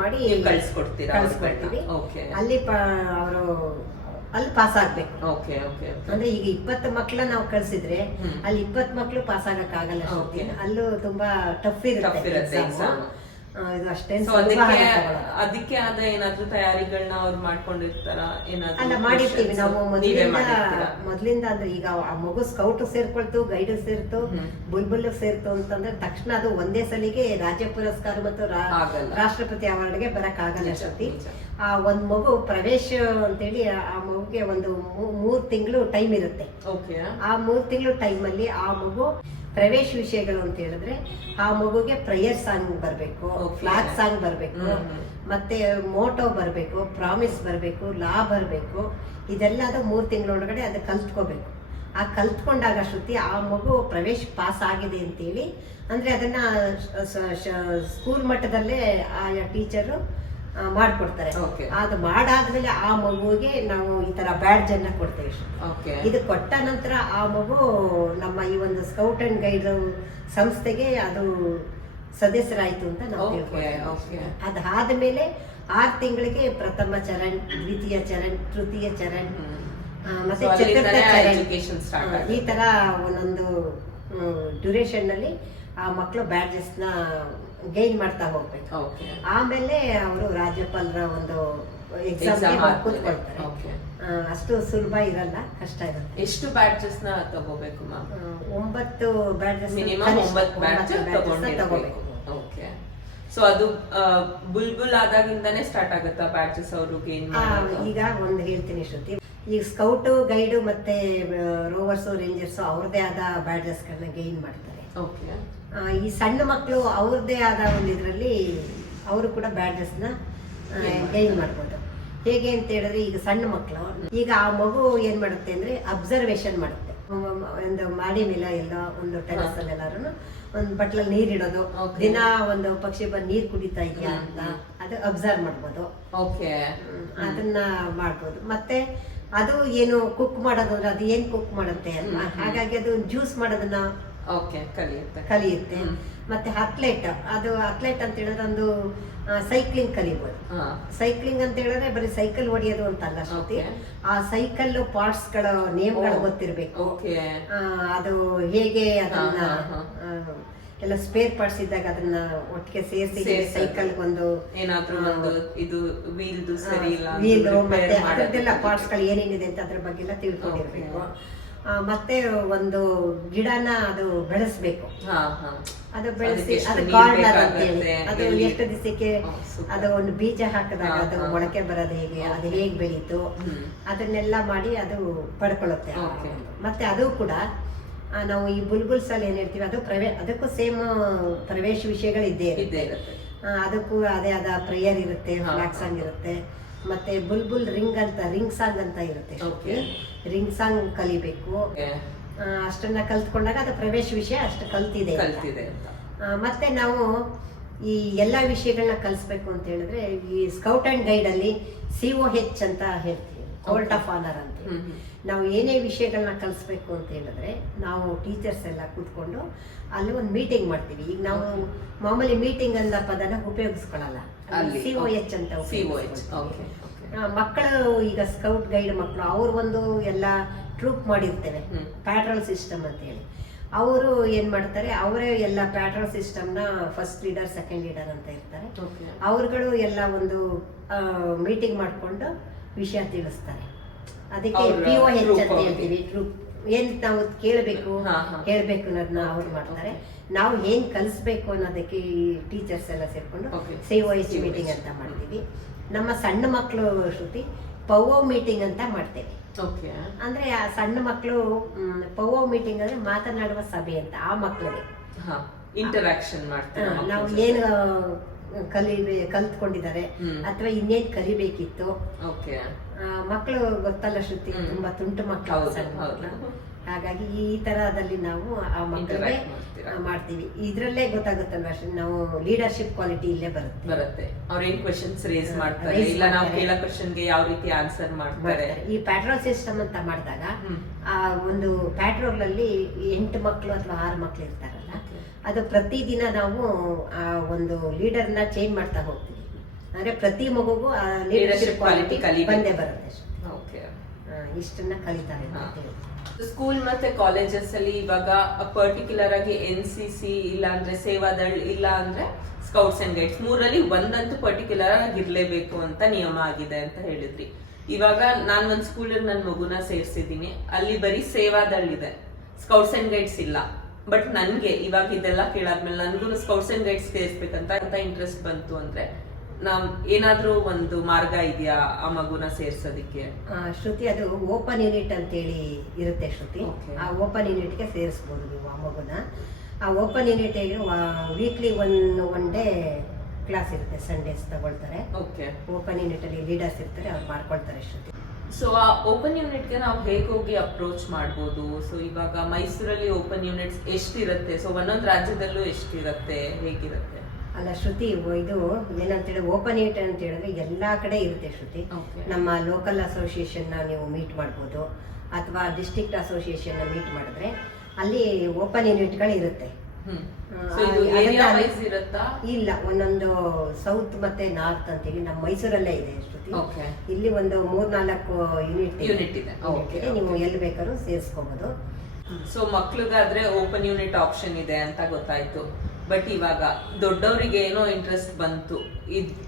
ಮಾಡಿ ಕಳಿಸ್ಕೊಡ್ತೀವಿ. ಅಲ್ಲಿ ಅವರು ಅಲ್ಲಿ ಪಾಸ್ ಆಗ್ಬೇಕು. ಅಂದ್ರೆ ಈಗ 20 ಮಕ್ಕಳ ನಾವು ಕಳ್ಸಿದ್ರೆ ಅಲ್ಲಿ 20 ಮಕ್ಕಳು ಪಾಸ್ ಆಗಕ್ ಆಗಲ್ಲ. ಅಲ್ಲೂ ತುಂಬಾ ಟಫ್ ಇರುತ್ತೆ. ಇದು ಅಷ್ಟೇನು ಅದಕ್ಕೆ ಆದ ಏನಾದ್ರೂ ತಯಾರಿಗಳನ್ನ ಅವ್ರು ಮಾಡ್ಕೊಂಡಿರ್ತಾರ? ಅಲ್ಲ, ಮಾಡಿರ್ತೀವಿ ನಾವು ಮೊದ್ಲಿಂದ. ಅಂದ್ರೆ ಈಗ ಆ ಮಗು ಸ್ಕೌಟ್ ಸೇರ್ಕೊಳ್ತು, ಗೈಡ್ ಸೇರ್ತು, ಬುಲ್ಬುಲ್ ಸೇರ್ತು ಅಂತಂದ್ರೆ ತಕ್ಷಣ ಅದು ಒಂದೇ ಸಲಿಗೆ ರಾಜ್ಯ ಪುರಸ್ಕಾರ ಮತ್ತು ರಾಷ್ಟ್ರಪತಿ ಅವಾರ್ಡ್ಗೆ ಬರಕ್ ಆಗಲ್ಲ ಶ್ರುತಿ. ಆ ಒಂದ್ ಮಗು ಪ್ರವೇಶ ಅಂತೇಳಿ ಆ ಮಗುಗೆ ಒಂದು 3 ತಿಂಗಳು ಟೈಮ್ ಇರುತ್ತೆ. ಆ 3 ತಿಂಗಳು ಟೈಮ್ ಅಲ್ಲಿ ಆ ಮಗು ಪ್ರವೇಶ ವಿಷಯಗಳು ಅಂತ ಹೇಳಿದ್ರೆ, ಆ ಮಗುಗೆ ಪ್ರೇಯರ್ ಸಾಂಗ್ ಬರ್ಬೇಕು, ಫ್ಲಾಗ್ ಸಾಂಗ್ ಬರ್ಬೇಕು, ಮತ್ತೆ ಮೋಟೋ ಬರ್ಬೇಕು, ಪ್ರಾಮಿಸ್ ಬರ್ಬೇಕು, ಲಾ ಬರ್ಬೇಕು. ಇದೆಲ್ಲ ಅದು 3 ತಿಂಗಳೊಳಗಡೆ ಅದು ಕಲ್ತ್ಕೋಬೇಕು. ಆ ಕಲ್ತ್ಕೊಂಡಾಗ ಶ್ರುತಿ ಆ ಮಗು ಪ್ರವೇಶ ಪಾಸ್ ಆಗಿದೆ ಅಂತೇಳಿ, ಅಂದ್ರೆ ಅದನ್ನ ಸ್ಕೂಲ್ ಮಟ್ಟದಲ್ಲೇ ಆಯಾ ಟೀಚರು ಮಾಡ್ಕೊಡ್ತಾರೆ. ಅದು ಮಾಡಾದ್ಮೇಲೆ ಆ ಮಗುವಿಗೆ ನಾವು ಈ ತರ ಬ್ಯಾಡ್ಜ್ ಅನ್ನ ಕೊಡ್ತೇವೆ. ಇದು ಕೊಟ್ಟ ನಂತರ ಆ ಮಗು ನಮ್ಮ ಈ ಒಂದು ಸ್ಕೌಟ್ ಅಂಡ್ ಗೈಡ್ ಸಂಸ್ಥೆಗೆ ಅದು ಸದಸ್ಯರಾಯ್ತು ಅಂತ ನಾವು ತಿಳ್ಕೊಳ್ತೇವೆ. ಅದಾದ್ಮೇಲೆ 6 ತಿಂಗಳಿಗೆ ಪ್ರಥಮ ಚರಣ್, ದ್ವಿತೀಯ ಚರಣ್, ತೃತೀಯ ಚರಣ್, ಮತ್ತೆ ಚತುರ್ಥ ಚರಣ್, ಈ ತರ ಒಂದೊಂದು ಡ್ಯೂರೇಷನ್ ನಲ್ಲಿ ಆ ಮಕ್ಕಳು ಬ್ಯಾಡ್ಜಸ್ ನ ಗೈನ್ ಮಾಡ್ತಾ ಹೋಗ್ಬೇಕು. ಆಮೇಲೆ ಅವರು ರಾಜ್ಯಪಾಲರ ಒಂದು ಎಕ್ಸಾಮ್ ಕೂತ್ಕೊಳ್ತಾರೆ. ಅಷ್ಟು ಸುಲಭ ಇರಲ್ಲ, ಕಷ್ಟ ಇರುತ್ತೆ. ಎಷ್ಟು ಬ್ಯಾಡ್ಜಸ್ ನ ತಗೋಬೇಕು ಮ್ಯಾಮ್? 9 ಬ್ಯಾಡ್ಜಸ್ ಮಿನಿಮಮ್ 9 ಬ್ಯಾಡ್ಜ್ ತಗೋಬೇಕು. ಸೊ ಅದು ಬುಲ್ಬುಲ್ ಆದಾಗಿಂದಾನೇ ಸ್ಟಾರ್ಟ್ ಆಗುತ್ತಾ ಬ್ಯಾಡ್ಜಸ್ ಅವರು ಗೇನ್ ಈಗ ಒಂದು ಹೇಳ್ತೀನಿ ಶ್ರುತಿ, ಈಗ ಸ್ಕೌಟ್ ಗೈಡು ಮತ್ತೆ ರೋವರ್ಸ್ ರೇಂಜರ್ಸ್ ಅವ್ರದೇ ಆದ ಬ್ಯಾಡ್ಜಸ್ ಗಳನ್ನ ಗೈನ್ ಮಾಡ್ತಾರೆ. ಓಕೆ. ಈ ಸಣ್ಣ ಮಕ್ಕಳು ಅವ್ರದೇ ಆದ ಒಂದು ಇದರಲ್ಲಿ ಅವರು ಕೂಡ ಬ್ಯಾಡ್ಜಸ್ ನ ಗೈನ್ ಮಾಡ್ಬೋದು. ಹೇಗೆ ಅಂತ ಹೇಳಿದ್ರೆ, ಈಗ ಸಣ್ಣ ಮಕ್ಕಳು, ಈಗ ಆ ಮಗು ಏನ್ ಮಾಡುತ್ತೆ ಅಂದ್ರೆ ಅಬ್ಸರ್ವೇಷನ್ ಮಾಡುತ್ತೆ. ಒಂದು ಮಾಡಿ ಮೇಲೆ ಎಲ್ಲ ಒಂದು ಟೆರಸ್ ಅಲ್ಲಿ ಎಲ್ಲಾರು ಒಂದು ಬಟ್ಲಲ್ಲಿ ನೀರಿಡೋದು, ದಿನ ಒಂದು ಪಕ್ಷಿ ಬಂದು ನೀರ್ ಕುಡಿತಾ ಇದೆಯಾ ಅಂತ ಅದು ಅಬ್ಸರ್ವ್ ಮಾಡ್ಬೋದು. ಅದನ್ನ ಮಾಡ್ಬೋದು. ಮತ್ತೆ ಅದು ಏನು ಕುಕ್ ಮಾಡೋದು ಅಂದ್ರೆ ಅದು ಏನ್ ಕುಕ್ ಮಾಡುತ್ತೆ ಅಲ್ವಾ, ಹಾಗಾಗಿ ಅದು ಜ್ಯೂಸ್ ಮಾಡೋದನ್ನ ಕಲಿಯುತ್ತೆ. ಮತ್ತೆ ಅಥ್ಲೆಟ್ ಅಂತ ಹೇಳಿದ್ರೆ ಒಂದು ಸೈಕ್ಲಿಂಗ್ ಕಲಿಬಹುದು. ಸೈಕ್ಲಿಂಗ್ ಅಂತ ಹೇಳಿದ್ರೆ ಬರೀ ಸೈಕಲ್ ಹೊಡಿಯೋದು ಅಂತ ಅಲ್ಲ ಶ್ರುತಿ, ಆ ಸೈಕಲ್ ಪಾರ್ಟ್ಸ್ ಗಳ ನೇಮ್ಗಳು ಗೊತ್ತಿರ್ಬೇಕು. ಅದು ಹೇಗೆ ಅದನ್ನ ಎಲ್ಲ ಸ್ಪೇರ್ ಪಾರ್ಟ್ಸ್ ಇದ್ದಾಗ ಅದನ್ನ ಒಟ್ಟಿಗೆ ಸೇರಿಸಿ ಸೈಕಲ್ ಒಂದು ಏನಾದ್ರೂ ಒಂದು ಇದು ವೀಲ್ ಮತ್ತೆ ಅದರದ್ದೆಲ್ಲ ಪಾರ್ಟ್ಸ್ ಗಳು ಏನೇನಿದೆ ಅಂತ ಅದ್ರ ಬಗ್ಗೆ ಎಲ್ಲ ತಿಳ್ಕೊಂಡಿರ್ಬೇಕು. ಮತ್ತೆ ಒಂದು ಗಿಡನ ಅದು ಬೆಳೆಸ್ಬೇಕು. ಅದು ಬೆಳೆಸಿ ಅದು ಗಾರ್ಡನರ್ ಅಂತೇಳಿ, ಅದು ಎಷ್ಟು ದಿವಸಕ್ಕೆ ಅದು ಒಂದು ಬೀಜ ಹಾಕಿದಾಗ ಅದು ಮೊಳಕೆ ಬರೋದು ಹೇಗೆ, ಅದು ಹೇಗೆ ಬೆಳೀತು, ಅದನ್ನೆಲ್ಲ ಮಾಡಿ ಅದು ಪಡ್ಕೊಳ್ಳುತ್ತೆ. ಮತ್ತೆ ಅದು ಕೂಡ ನಾವು ಈ ಬುಲ್ಬುಲ್ಸ್ ಅಲ್ಲಿ ಏನ್ ಹೇಳ್ತೀವಿ, ಅದು ಅದಕ್ಕೂ ಸೇಮ್ ಪ್ರವೇಶ ವಿಷಯಗಳು ಇದ್ದೇ ಇರುತ್ತೆ. ಅದಕ್ಕೂ ಅದೇ ಆದ ಪ್ರೇಯರ್ ಇರುತ್ತೆ, ಫ್ಲಾಗ್ ಸಾಂಗ್ ಇರುತ್ತೆ. ಮತ್ತೆ ಬುಲ್ಬುಲ್ ರಿಂಗ್ ಸಾಂಗ್ ಅಂತ ಇರುತ್ತೆ. ರಿಂಗ್ ಸಾಂಗ್ ಕಲಿಬೇಕು. ಅಷ್ಟನ್ನ ಕಲ್ತ್ಕೊಂಡಾಗ ಅದು ಪ್ರವೇಶ ವಿಷಯ ಅಷ್ಟು ಕಲ್ತಿದೆ. ಮತ್ತೆ ನಾವು ಈ ಎಲ್ಲಾ ವಿಷಯಗಳನ್ನ ಕಲಿಸ್ಬೇಕು ಅಂತ ಹೇಳಿದ್ರೆ, ಈ ಸ್ಕೌಟ್ ಅಂಡ್ ಗೈಡ್ ಅಲ್ಲಿ COH ಅಂತ ಹೇಳ್ತೀವಿ, ಕೋರ್ಟ್ ಆಫ್ ಆನರ್ ಅಂತ. ನಾವು ಏನೇ ವಿಷಯಗಳನ್ನ ಕಲಿಸ್ಬೇಕು ಅಂತ ಹೇಳಿದ್ರೆ, ನಾವು ಟೀಚರ್ಸ್ ಎಲ್ಲ ಕೂತ್ಕೊಂಡು ಅಲ್ಲಿ ಒಂದು ಮೀಟಿಂಗ್ ಮಾಡ್ತೀವಿ. ಈಗ ನಾವು ಮಾಮೂಲಿ ಮೀಟಿಂಗ್ ಅನ್ನೋ ಪದನ ಉಪಯೋಗಿಸ್ಕೊಳ್ಳಲ್ಲ, COH ಅಂತ ಮಕ್ಕಳು ಈಗ ಸ್ಕೌಟ್ ಗೈಡ್ ಮಕ್ಕಳು ಅವ್ರು ಒಂದು ಎಲ್ಲ ಟ್ರೂಪ್ ಮಾಡಿರ್ತೇವೆ, ಪ್ಯಾಟ್ರೋಲ್ ಸಿಸ್ಟಮ್ ಅಂತ ಹೇಳಿ. ಅವರು ಏನ್ ಮಾಡ್ತಾರೆ, ಅವರೇ ಎಲ್ಲ ಪ್ಯಾಟ್ರೋಲ್ ಸಿಸ್ಟಮ್ ನ ಫಸ್ಟ್ ಲೀಡರ್ ಸೆಕೆಂಡ್ ಲೀಡರ್ ಅಂತ ಇರ್ತಾರೆ. ಅವ್ರುಗಳು ಎಲ್ಲ ಒಂದು ಮೀಟಿಂಗ್ ಮಾಡ್ಕೊಂಡು ವಿಷಯ ತಿಳಿಸ್ತಾರೆ. ಅದಕ್ಕೆ POH ಅಂತ ಹೇಳ್ತೀವಿ, ಟ್ರೂಪ್. ಏನ್ ನಾವು ಕೇಳಬೇಕು ಹೇಳ್ಬೇಕು ಅನ್ನೋದನ್ನ ಅವ್ರು ಮಾಡ್ತಾರೆ. ನಾವು ಏನ್ ಕಲಿಸ್ಬೇಕು ಅನ್ನೋದಕ್ಕೆ ಈ ಟೀಚರ್ಸ್ ಎಲ್ಲ ಸೇರ್ಕೊಂಡು COH ಮೀಟಿಂಗ್ ಅಂತ ಮಾಡ್ತೀವಿ. ನಮ್ಮ ಸಣ್ಣ ಮಕ್ಕಳು ಶ್ರುತಿ ಪವೋ ಮೀಟಿಂಗ್ ಅಂತ ಮಾಡ್ತೇವೆ. ಅಂದ್ರೆ ಆ ಸಣ್ಣ ಮಕ್ಕಳು ಪವೋ ಮೀಟಿಂಗ್ ಅಂದ್ರೆ ಮಾತನಾಡುವ ಸಭೆ ಅಂತ. ಆ ಮಕ್ಕಳಿಗೆ ಇಂಟರಾಕ್ಷನ್ ಮಾಡ್ತಾರೆ. ನಾವು ಏನು ಕಲ್ತ್ಕೊಂಡಿದ್ದಾರೆ ಅಥವಾ ಇನ್ನೇನ್ ಕಲಿಬೇಕಿತ್ತು. ಮಕ್ಕಳು ಗೊತ್ತಲ್ಲ ಶ್ರುತಿ, ತುಂಬಾ ತುಂಟು ಮಕ್ಕಳು, ಸಣ್ಣ ಮಕ್ಕಳು. ಹಾಗಾಗಿ ಈ ತರದಲ್ಲಿ ನಾವು ಆ ಮಕ್ಕಳಿಗೆ ಮಾಡ್ತೀವಿ. ಇದ್ರಲ್ಲೇ ಗೊತ್ತಾಗುತ್ತಲ್ವ ನಾವು ಲೀಡರ್ಶಿಪ್ ಕ್ವಾಲಿಟಿ ಇಲ್ಲೇ ಬರುತ್ತೆ. ಅವ್ರೇನ್ ಕ್ವೆಶ್ಚನ್ಸ್ ರೇಸ್ ಮಾಡ್ತಾರೆ, ಇಲ್ಲ ನಾವು ಕೇಳೋ ಕ್ವೆಶ್ಚನ್ ಗೆ ಯಾವ ರೀತಿ ಆನ್ಸರ್ ಮಾಡ್ತಾರೆ. ಈ ಪ್ಯಾಟ್ರೋಲ್ ಸಿಸ್ಟಮ್ ಅಂತ ಮಾಡಿದಾಗ ಆ ಒಂದು ಪ್ಯಾಟ್ರೋಲ್ ಅಲ್ಲಿ 8 ಮಕ್ಕಳು ಅಥವಾ 6 ಮಕ್ಕಳು ಇರ್ತಾರಲ್ಲ, ಅದು ಪ್ರತಿದಿನ ನಾವು ಆ ಒಂದು ಲೀಡರ್ ನ ಚೇಂಜ್ ಮಾಡ್ತಾ ಹೋಗ್ತೀವಿ. ಅಂದ್ರೆ ಪ್ರತಿ ಮಗುಗೂ ಆ ಲೀಡರ್ಶಿಪ್ ಕ್ವಾಲಿಟಿ ಬಂದೇ ಬರುತ್ತೆ. ಇಷ್ಟನ್ನ ಕಲಿತಾರೆ. ಸ್ಕೂಲ್ ಮತ್ತೆ ಕಾಲೇಜಸ್ ಅಲ್ಲಿ ಇವಾಗ ಪರ್ಟಿಕ್ಯುಲರ್ ಆಗಿ NCC ಇಲ್ಲ ಅಂದ್ರೆ ಸೇವಾದಳ್ ಇಲ್ಲ ಅಂದ್ರೆ ಸ್ಕೌಟ್ಸ್ ಅಂಡ್ ಗೈಡ್ಸ್, ಮೂರಲ್ಲಿ ಒಂದಂತೂ ಪರ್ಟಿಕ್ಯುಲರ್ ಆಗಿ ಇರ್ಲೇಬೇಕು ಅಂತ ನಿಯಮ ಆಗಿದೆ ಅಂತ ಹೇಳಿದ್ರಿ. ಇವಾಗ ನಾನ್ ಒಂದ್ ಸ್ಕೂಲಿಗೆ ನನ್ ಮಗುನ ಸೇರ್ಸಿದೀನಿ, ಅಲ್ಲಿ ಬರೀ ಸೇವಾದಳ್ ಇದೆ, ಸ್ಕೌಟ್ಸ್ ಅಂಡ್ ಗೈಡ್ಸ್ ಇಲ್ಲ. ಬಟ್ ನನ್ಗೆ ಇವಾಗ ಇದೆಲ್ಲ ಕೇಳಾದ್ಮೇಲೆ ನನ್ಗೂ ಸ್ಕೌಟ್ಸ್ ಅಂಡ್ ಗೈಡ್ಸ್ ಸೇರ್ಸ್ಬೇಕಂತ ಇಂಟ್ರೆಸ್ಟ್ ಬಂತು ಅಂದ್ರೆ ನಾವ್ ಏನಾದ್ರೂ ಒಂದು ಮಾರ್ಗ ಇದೆಯಾ ಆ ಮಗುನ ಸೇರ್ಸೋದಿಕ್ಕೆ? ಶ್ರುತಿ, ಅದು ಓಪನ್ ಯೂನಿಟ್ ಅಂತೇಳಿ ಇರುತ್ತೆ ಶ್ರುತಿ. ಆ ಓಪನ್ ಯೂನಿಟ್ ಗೆ ಸೇರಿಸಬಹುದು ನೀವು ಆ ಮಗುನ. ಆ open unit weekly one day class ಇರುತ್ತೆ, ಸಂಡೇಸ್ ತಗೊಳ್ತಾರೆ. ಓಪನ್ ಯೂನಿಟ್ ಅಲ್ಲಿ ಲೀಡರ್ಸ್ ಇರ್ತಾರೆ, ಅವ್ರು ಮಾಡ್ಕೊಳ್ತಾರೆ ಶ್ರುತಿ. ಸೊ ಆ ಓಪನ್ ಯೂನಿಟ್ ಗೆ ನಾವು ಹೇಗೆ ಹೋಗಿ ಅಪ್ರೋಚ್ ಮಾಡ್ಬೋದು? ಸೊ ಇವಾಗ ಮೈಸೂರಲ್ಲಿ ಓಪನ್ ಯೂನಿಟ್ಸ್ ಎಷ್ಟಿರುತ್ತೆ? ಸೊ ಒಂದೊಂದು ರಾಜ್ಯದಲ್ಲೂ ಎಷ್ಟಿರುತ್ತೆ, ಹೇಗಿರುತ್ತೆ? ಅಲ್ಲ ಶ್ರುತಿ, ಇದು ಏನಂತೇಳಿ ಓಪನ್ ಯೂನಿಟ್ ಅಂತ ಹೇಳಿದ್ರೆ ಎಲ್ಲಾ ಕಡೆ ಇರುತ್ತೆ ಶ್ರುತಿ. ನಮ್ಮ ಲೋಕಲ್ ಅಸೋಸಿಯೇಷನ್ ನೀವು ಮೀಟ್ ಮಾಡ್ಬೋದು, ಅಥವಾ ಡಿಸ್ಟ್ರಿಕ್ಟ್ ಅಸೋಸಿಯೇಷನ್ ಮೀಟ್ ಮಾಡಿದ್ರೆ ಅಲ್ಲಿ ಓಪನ್ ಯೂನಿಟ್ ಗಳು ಇರುತ್ತೆ. ಇಲ್ಲ, ಒಂದೊಂದು ಸೌತ್ ಮತ್ತೆ ನಾರ್ತ್ ಅಂತೇಳಿ ನಮ್ಮ ಮೈಸೂರಲ್ಲೇ ಇದೆ ಶ್ರುತಿ. ಇಲ್ಲಿ ಒಂದು 3-4 ಯೂನಿಟ್ ಇದೆ. ನೀವು ಎಲ್ಲಿ ಬೇಕಾದ್ರೂ ಸೇರಿಸ್ಕೋಬಹುದು. ಸೊ ಮಕ್ಳಿಗಾದ್ರೆ ಓಪನ್ ಯೂನಿಟ್ ಆಪ್ಷನ್ ಇದೆ ಅಂತ ಗೊತ್ತಾಯ್ತು. ಬಟ್ ಇವಾಗ ದೊಡ್ಡವರಿಗೆ ಏನೋ ಇಂಟ್ರೆಸ್ಟ್ ಬಂತು,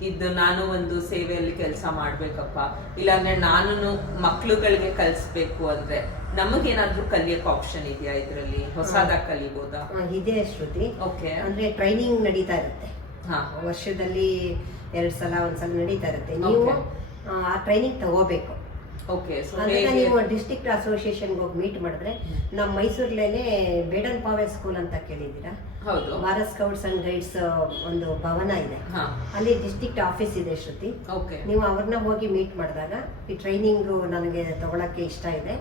ಇದು ನಾನು ಒಂದು ಸೇವೆಯಲ್ಲಿ ಕೆಲಸ ಮಾಡ್ಬೇಕಪ್ಪ, ಇಲ್ಲಾಂದ್ರೆ ನಾನು ಮಕ್ಳುಗಳಿಗೆ ಕಲಿಸ್ಬೇಕು ಅಂದ್ರೆ ನಮಗೇನಾದ್ರೂ ಕಲಿಯಕ್ ಆಪ್ಷನ್ ಇದೆಯಾ? ಇದ್ರಲ್ಲಿ ಹೊಸದಾಗಿ ಕಲಿಬಹುದಾ? ಇದೆ ಶ್ರುತಿ. ಅಂದ್ರೆ ಟ್ರೈನಿಂಗ್ ನಡೀತಾ ಇರುತ್ತೆ. ಹಾ. ವರ್ಷದಲ್ಲಿ 2 ಸಲ ಒಂದ್ಸಲ ನಡೀತಾ ಇರುತ್ತೆ. ನೀವು ಆ ಟ್ರೈನಿಂಗ್ ತಗೋಬೇಕು. ಓಕೆ. ಸೊ ಅದನ್ನ ನೀವು ಡಿಸ್ಟ್ರಿಕ್ಟ್ ಅಸೋಸಿಯೇಷನ್ಗೆ ಹೋಗಿ ಮೀಟ್ ಮಾಡಿದ್ರೆ, ನಮ್ಮ ಮೈಸೂರಲ್ಲೇನೆ ಬೇಡನ್ ಪಾವೆಲ್ ಸ್ಕೂಲ್ ಅಂತ ಕೇಳಿದ್ದೀರಾ? ಹೌದು. ಭಾರತ್ ಸ್ಕೌಟ್ಸ್ ಅಂಡ್ ಗೈಡ್ಸ್ ಒಂದು ಭವನ ಇದೆ, ಅಲ್ಲಿ ಡಿಸ್ಟ್ರಿಕ್ಟ್ ಆಫೀಸ್ ಇದೆ ಶ್ರುತಿ. ನೀವು ಅವ್ರನ್ನ ಹೋಗಿ ಮೀಟ್ ಮಾಡಿದಾಗ, ಈ ಟ್ರೈನಿಂಗ್ ನನಗೆ ತಗೊಳಕ್ಕೆ ಇಷ್ಟ ಇದೆ,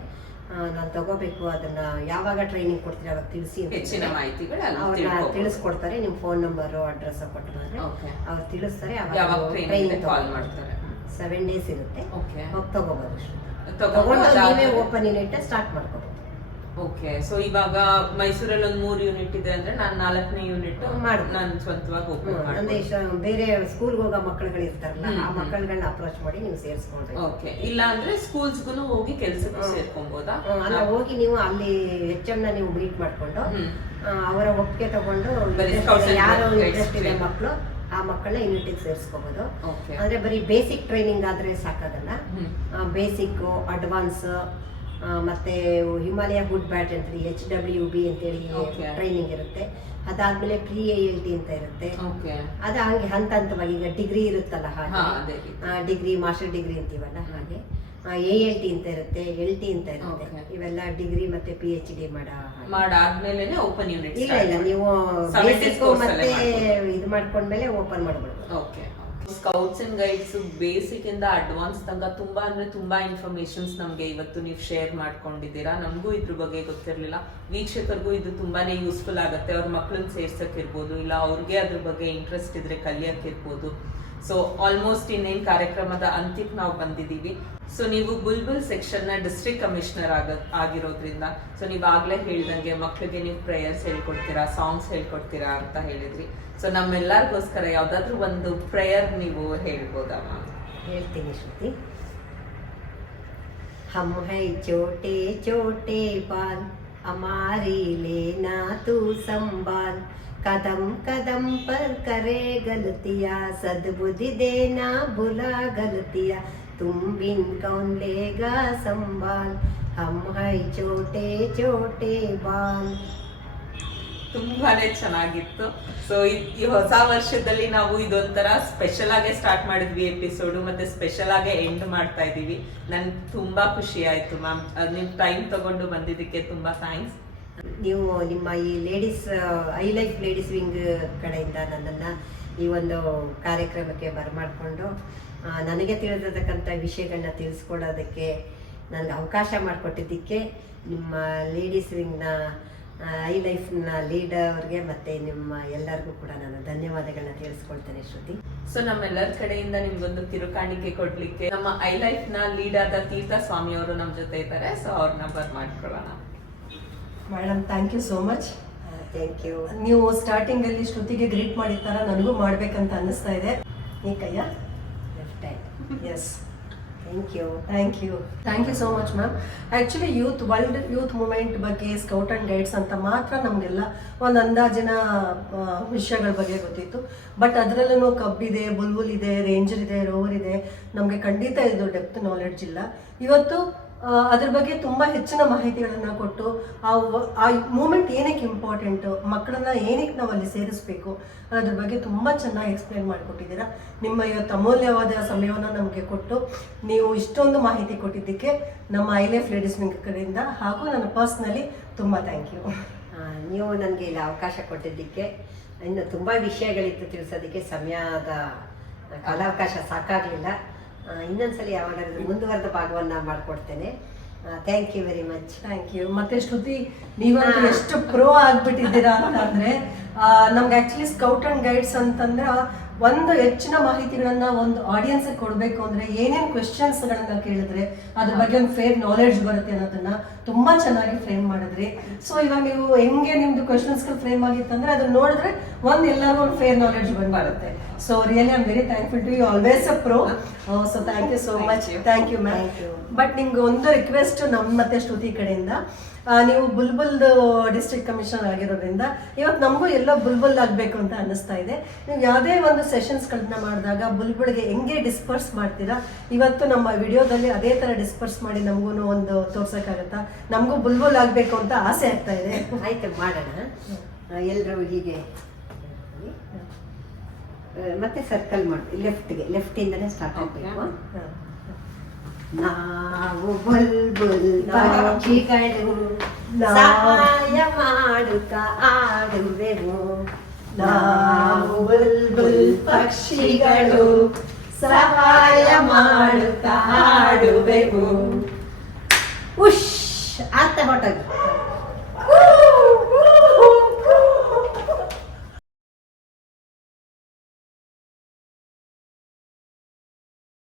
ನಾನು ತಗೋಬೇಕು, ಅದನ್ನ ಯಾವಾಗ ಟ್ರೈನಿಂಗ್ ಕೊಡ್ತೀರಿ ಅವಾಗ ತಿಳಿಸಿ, ಹೆಚ್ಚಿನ ಮಾಹಿತಿಗಳು ಅವ್ರನ್ನ ತಿಳಿಸ್ಕೊಡ್ತಾರೆ. ನಿಮ್ ಫೋನ್ ನಂಬರ್ ಅಡ್ರೆಸ್ ಕೊಟ್ಟರೆ ಅವ್ರು ತಿಳಿಸ್ತಾರೆ. ಅವಾಗ ಟ್ರೈನಿಂಗ್ ಕಾಲ್ ಮಾಡ್ತಾರೆ. 7 days ಇರುತ್ತೆ, ಹೋಗಿ ತಗೋಬಹುದು. ತಗೊಂಡು ನೀವೇ ಓಪನ್ ಯೂನಿಟ್ ಸ್ಟಾರ್ಟ್ ಮಾಡ್ಕೋಬಹುದು. ಓಕೆ. ಸೊ ಇವಾಗ ಮೈಸೂರಲ್ಲಿ ಒಂದು 3 ಯೂನಿಟ್ ಇದೆ ಅಂದ್ರೆ ನಾನು 4ನೇ ಯೂನಿಟ್ ನಾನು ಸ್ವಂತವಾಗಿ ಓಪನ್ ಅಂದ್ರೆ ಬೇರೆ ಸ್ಕೂಲ್ಗೆ ಹೋಗೋ ಮಕ್ಕಳುಗಳು ಇರ್ತಾರಲ್ಲ, ಆ ಮಕ್ಕಳುಗಳನ್ನ ಅಪ್ರೋಚ್ ಮಾಡಿ ನೀವು ಸೇರಿಸ್ಕೊಂಡ್ರೆ. ಓಕೆ. ಇಲ್ಲ ಅಂದ್ರೆ ಸ್ಕೂಲ್ಸ್ಗೂ ಹೋಗಿ ಕೆಲಸಕ್ಕೆ ಸೇರ್ಕೊಬಹುದಾ? ಅಲ್ಲ, ಹೋಗಿ ನೀವು ಅಲ್ಲಿ HM ನ ನೀವು ಮೀಟ್ ಮಾಡ್ಕೊಂಡು ಅವರ ಒಪ್ಪಿಗೆ ತಗೊಂಡು ಯಾರು ಇಂಟ್ರೆಸ್ಟ್ ಇದೆ ಮಕ್ಕಳು, ಆ ಮಕ್ಕಳನ್ನ ಯೂನಿಟಿಗೆ ಸೇರಿಸ್ಕೋಬಹುದು. ಅಂದ್ರೆ ಬರೀ ಬೇಸಿಕ್ ಟ್ರೈನಿಂಗ್ ಆದ್ರೆ ಸಾಕಾಗಲ್ಲ, ಬೇಸಿಕ್, ಅಡ್ವಾನ್ಸ್, ಮತ್ತೆ ಹಿಮಾಲಯ ಗುಡ್ ಬ್ಯಾಟ್ ಅಂತ HWB ಅಂತೇಳಿ ಟ್ರೈನಿಂಗ್ ಇರುತ್ತೆ. ಅದಾದ್ಮೇಲೆ pre-ALT ಅಂತ ಇರುತ್ತೆ. ಅದ ಹಂಗೆ ಹಂತ ಹಂತವಾಗಿ, ಈಗ ಡಿಗ್ರಿ ಇರುತ್ತಲ್ಲ ಹಾಗೆ, ಡಿಗ್ರಿ, ಮಾಸ್ಟರ್ ಡಿಗ್ರಿ ಅಂತೀವಲ್ಲ ಹಾಗೆ, ALT ಅಂತ ಇರುತ್ತೆ, LT ಅಂತ ಇರುತ್ತೆ. ಇವೆಲ್ಲ ಡಿಗ್ರಿ ಮತ್ತೆ PhD ಮಾಡಾದ್ಮೇಲೆ ಓಪನ್ ಯೂನಿಟ್. ಇಲ್ಲ, ನೀವು ಬೇಸಿಕ್ ಮತ್ತೆ ಇದು ಮಾಡ್ಕೊಂಡ್ಮೇಲೆ ಓಪನ್ ಮಾಡ್ಬೋದು. Okay. Scouts and guides basic ಇಂದ ಅಡ್ವಾನ್ಸ್ ತನಕ ತುಂಬಾ ಅಂದ್ರೆ ತುಂಬಾ ಇನ್ಫಾರ್ಮೇಶನ್ಸ್ ನಮ್ಗೆ ಇವತ್ತು ನೀವು ಶೇರ್ ಮಾಡ್ಕೊಂಡಿದ್ದೀರಾ. ನಮಗೂ ಇದ್ರ ಬಗ್ಗೆ ಗೊತ್ತಿರ್ಲಿಲ್ಲ, ವೀಕ್ಷಕರಿಗೂ ಇದು ತುಂಬಾನೇ ಯೂಸ್ಫುಲ್ ಆಗುತ್ತೆ. ಅವ್ರ ಮಕ್ಳನ್ನ ಸೇರ್ಸಕ್ಕಿರ್ಬೋದು, ಇಲ್ಲ ಅವ್ರಿಗೆ ಅದ್ರ ಬಗ್ಗೆ ಇಂಟ್ರೆಸ್ಟ್ ಇದ್ರೆ ಕಲಿಯಕ್ಕಿರ್ಬೋದು. ಸೊ ಆಲ್ಮೋಸ್ಟ್ ಇನ್ನೇನ್ ಕಾರ್ಯಕ್ರಮದ ಅಂತ್ಯಕ್ಕೆ ನಾವು ಬಂದಿದ್ದೀವಿ. ಸೊ ನೀವು ಬುಲ್ಬುಲ್ ಸೆಕ್ಷನ್ ನ ಡಿಸ್ಟ್ರಿಕ್ಟ್ ಕಮಿಷನರ್ ಆಗಿರೋದ್ರಿಂದ, ಸೊ ನೀವ್ ಆಗ್ಲೇ ಹೇಳ್ದಂಗೆ ಮಕ್ಳಿಗೆ ನೀವು ಪ್ರೇಯರ್ಸ್ ಹೇಳ್ಕೊಡ್ತೀರಾ, ಸಾಂಗ್ಸ್ ಹೇಳ್ಕೊಡ್ತೀರಾ ಅಂತ ಹೇಳಿದ್ರಿ. ಸೊ ನಮ್ಮೆಲ್ಲರಿಗೋಸ್ಕರ ಯಾವ್ದಾದ್ರು ಒಂದು ಪ್ರೇಯರ್ ನೀವು ಹೇಳ್ಬೋದಾ? ಹೇಳ್ತೀನಿ ಶ್ರುತಿ. ಹಮ್ ಹೈ ಚೋಟೆ ಚೋಟೆ ಬಾಲ್, हमारी लेना तू संभाल, कदम कदम पर करे गलतियाँ, सद्बुद्धि देना भुला गलतियाँ, तुम बिन कौन लेगा संभाल, हम है छोटे छोटे बाल. ತುಂಬಾನೇ ಚೆನ್ನಾಗಿತ್ತು. ಸೊ ಈ ಹೊಸ ವರ್ಷದಲ್ಲಿ ನಾವು ಇದೊಂಥರ ಸ್ಪೆಷಲ್ ಆಗಿ ಸ್ಟಾರ್ಟ್ ಮಾಡಿದ್ವಿ ಎಪಿಸೋಡು, ಮತ್ತೆ ಸ್ಪೆಷಲ್ ಆಗಿ ಎಂಡ್ ಮಾಡ್ತಾ ಇದೀವಿ. ನನ್ಗೆ ತುಂಬಾ ಖುಷಿ ಆಯ್ತು ಮ್ಯಾಮ್, ನಿಮ್ ಟೈಮ್ ತಗೊಂಡು ಬಂದಿದ್ದಕ್ಕೆ ತುಂಬಾ ಥ್ಯಾಂಕ್ಸ್. ನೀವು ನಿಮ್ಮ ಈ ladies I life ladies wing ಕಡೆಯಿಂದ ನನ್ನನ್ನು ಈ ಒಂದು ಕಾರ್ಯಕ್ರಮಕ್ಕೆ ಬರಮಾಡಿಕೊಂಡು ನನಗೆ ತಿಳಿದಿರತಕ್ಕಂಥ ವಿಷಯಗಳನ್ನ ತಿಳಿಸ್ಕೊಡೋದಕ್ಕೆ ನನಗೆ ಅವಕಾಶ ಮಾಡಿಕೊಟ್ಟಿದ್ದಕ್ಕೆ ನಿಮ್ಮ ಲೇಡೀಸ್ ವಿಂಗ್ನ ಐ ಲೈಫ್ನ ಲೀಡರ್ಗೆ ಮತ್ತೆ ನಿಮ್ಮ ಎಲ್ಲರಿಗೂ ಕೂಡ ನಾನು ಧನ್ಯವಾದಗಳನ್ನ ತಿಳಿಸ್ಕೊಳ್ತೇನೆ ಶ್ರುತಿ. ಸೊ ನಮ್ಮೆಲ್ಲರ ಕಡೆಯಿಂದ ನಿಮ್ಗೊಂದು ಕಿರುಕಾಣಿಕೆ ಕೊಡ್ಲಿಕ್ಕೆ ನಮ್ಮ ಐ ಲೈಫ್ ನ ಲೀಡ್ ಆದ ತೀರ್ಥ ಸ್ವಾಮಿ ಅವರು ನಮ್ಮ ಜೊತೆ ಇದ್ದಾರೆ. ಸೊ ಅವ್ರನ್ನ ಬರ್ಮಾಡ್ಕೊಳ್ಳೋಣ. Madam, thank you so much. Thank you. ನೀವು ಸ್ಟಾರ್ಟಿಂಗ್ ಅಲ್ಲಿ ಶ್ರುತಿಗೆ ಗ್ರೀಟ್ ಮಾಡಿದ ತರ ನನಗೂ ಮಾಡ್ಬೇಕಂತ ಅನ್ನಿಸ್ತಾ ಇದೆ. ಈ ಕೈಯ left hand. Yes, thank you so much ma'am. Actually world youth movement ಬಗ್ಗೆ, ಸ್ಕೌಟ್ ಆ್ಯಂಡ್ ಗೈಡ್ಸ್ ಅಂತ ಮಾತ್ರ ನಮಗೆಲ್ಲ ಒಂದು ಅಂದಾಜಿನ ವಿಷಯಗಳ ಬಗ್ಗೆ ಗೊತ್ತಿತ್ತು. ಬಟ್ ಅದರಲ್ಲೂ ಕಬ್ಬಿದೆ, ಬುಲ್ಬುಲ್ ಇದೆ, ರೇಂಜರ್ ಇದೆ, ರೋವರ್ ಇದೆ, ನಮಗೆ ಖಂಡಿತ ಇದು ಡೆಪ್ತ್ ನಾಲೆಡ್ಜ್ ಇಲ್ಲ. ಇವತ್ತು ಅದ್ರ ಬಗ್ಗೆ ತುಂಬ ಹೆಚ್ಚಿನ ಮಾಹಿತಿಗಳನ್ನು ಕೊಟ್ಟು ಆ ಮೂಮೆಂಟ್ ಏನಕ್ಕೆ ಇಂಪಾರ್ಟೆಂಟು, ಮಕ್ಕಳನ್ನ ಏನಕ್ಕೆ ನಾವು ಅಲ್ಲಿ ಸೇರಿಸ್ಬೇಕು ಅದ್ರ ಬಗ್ಗೆ ತುಂಬ ಚೆನ್ನಾಗಿ ಎಕ್ಸ್ಪ್ಲೇನ್ ಮಾಡಿಕೊಟ್ಟಿದ್ದೀರಾ. ನಿಮ್ಮ ಇವತ್ತು ಅಮೂಲ್ಯವಾದ ಸಮಯವನ್ನು ನಮಗೆ ಕೊಟ್ಟು ನೀವು ಇಷ್ಟೊಂದು ಮಾಹಿತಿ ಕೊಟ್ಟಿದ್ದಕ್ಕೆ ನಮ್ಮ ಐ ಲೈಫ್ ಲೇಡೀಸ್ ವಿಂಗ್ ಕಡೆಯಿಂದ ಹಾಗೂ ನನ್ನ ಪರ್ಸ್ನಲಿ ತುಂಬ ಥ್ಯಾಂಕ್ ಯು. ನೀವು ನನಗೆ ಇಲ್ಲಿ ಅವಕಾಶ ಕೊಟ್ಟಿದ್ದಕ್ಕೆ, ಇನ್ನು ತುಂಬ ವಿಷಯಗಳಿತ್ತು ತಿಳಿಸೋದಕ್ಕೆ, ಸಮಯದ ಕಾಲಾವಕಾಶ ಸಾಕಾಗಲಿಲ್ಲ. ಇನ್ನೊಂದ್ಸಲಿ ಯಾವಾಗಾದ್ರೂ ಮುಂದುವರೆದ ಭಾಗವನ್ನ ಮಾಡಿಕೊಡ್ತೇನೆ. Thank you very much. Thank you. ಮತ್ತೆ ಶ್ರುತಿ, ನೀವಂತೂ ಎಷ್ಟು ಪ್ರೋ ಆಗ್ಬಿಟ್ಟಿದ್ದೀರಾ ಅಂತಂದ್ರೆ, ನಮ್ಗೆ ಆಕ್ಚುಲಿ ಸ್ಕೌಟ್ ಅಂಡ್ ಗೈಡ್ಸ್ ಅಂತಂದ್ರೆ ಒಂದು ಹೆಚ್ಚಿನ ಮಾಹಿತಿಗಳನ್ನ ಒಂದು ಆಡಿಯನ್ಸ್ ಕೊಡಬೇಕು ಅಂದ್ರೆ ಏನೇನು ಕ್ವೆಶನ್ಸ್ ಗಳನ್ನ ಕೇಳಿದ್ರೆ ಅದ್ರ ಬಗ್ಗೆ ಒಂದು ಫೇರ್ ನಾಲೆಡ್ಜ್ ಬರುತ್ತೆ ಅನ್ನೋದನ್ನ ತುಂಬಾ ಚೆನ್ನಾಗಿ ಫ್ರೇಮ್ ಮಾಡಿದ್ರಿ. ಸೊ ಇವಾಗ ನೀವು ಹೆಂಗೆ ನಿಮ್ದು ಕ್ವೆಶನ್ಸ್ ಫ್ರೇಮ್ ಆಗಿತ್ತಂದ್ರೆ ಅದನ್ನ ನೋಡಿದ್ರೆ ಎಲ್ಲರಿಗೂ ಒಂದು ಫೇರ್ ನಾಲೆಡ್ಜ್ ಬಂದ್ಬರುತ್ತೆ. So really I am very thankful to you, always a pro. So thank you so much. Thank you ma'am. But ನಿಮ್ಗೆ ಒಂದು ರಿಕ್ವೆಸ್ಟ್ ನಮ್ಮ ಮತ್ತೆ ಶ್ರುತಿ ಕಡೆಯಿಂದ, ನೀವು ಬುಲ್ಬುಲ್ದು ಡಿಸ್ಟ್ರಿಕ್ಟ್ ಕಮಿಷನರ್ ಆಗಿರೋದ್ರಿಂದ ಇವತ್ತು ನಮಗೂ ಎಲ್ಲೋ ಬುಲ್ಬುಲ್ ಆಗಬೇಕು ಅಂತ ಅನ್ನಿಸ್ತಾ ಇದೆ. ನೀವು ಯಾವುದೇ ಒಂದು ಸೆಷನ್ಸ್ಗಳನ್ನ ಮಾಡಿದಾಗ ಬುಲ್ಬುಲ್ಗೆ ಹೆಂಗೆ ಡಿಸ್ಪರ್ಸ್ ಮಾಡ್ತೀರಾ, ಇವತ್ತು ನಮ್ಮ ವಿಡಿಯೋದಲ್ಲಿ ಅದೇ ಥರ ಡಿಸ್ಪರ್ಸ್ ಮಾಡಿ ನಮಗೂ ಒಂದು ತೋರ್ಸೋಕ್ಕಾಗತ್ತಾ? ನಮಗೂ ಬುಲ್ಬುಲ್ ಆಗಬೇಕು ಅಂತ ಆಸೆ ಆಗ್ತಾ ಇದೆ. ಆಯ್ತು, ಮಾಡೋಣ. ಎಲ್ಲರೂ ಹೀಗೆ ಮತ್ತೆ ಸರ್ಕಲ್ ಮಾಡಿ ಲೆಫ್ಟಿಂದನೇ ಸ್ಟಾರ್ಟ್ ಆಗಬೇಕು. ನಾವು ಬುಲ್ಬುಲ್ ಪಕ್ಷಿಗಳು ಸಹಾಯ ಮಾಡುತ್ತಾ ಆಡುವೆವು. ನಾವು ಬುಲ್ಬುಲ್ ಪಕ್ಷಿಗಳು ಸಹಾಯ ಮಾಡುತ್ತಾ ಆಡುವೆವು. ಉಶ್ ಅಂತ ಹೊಟ್ಟೋಗಿ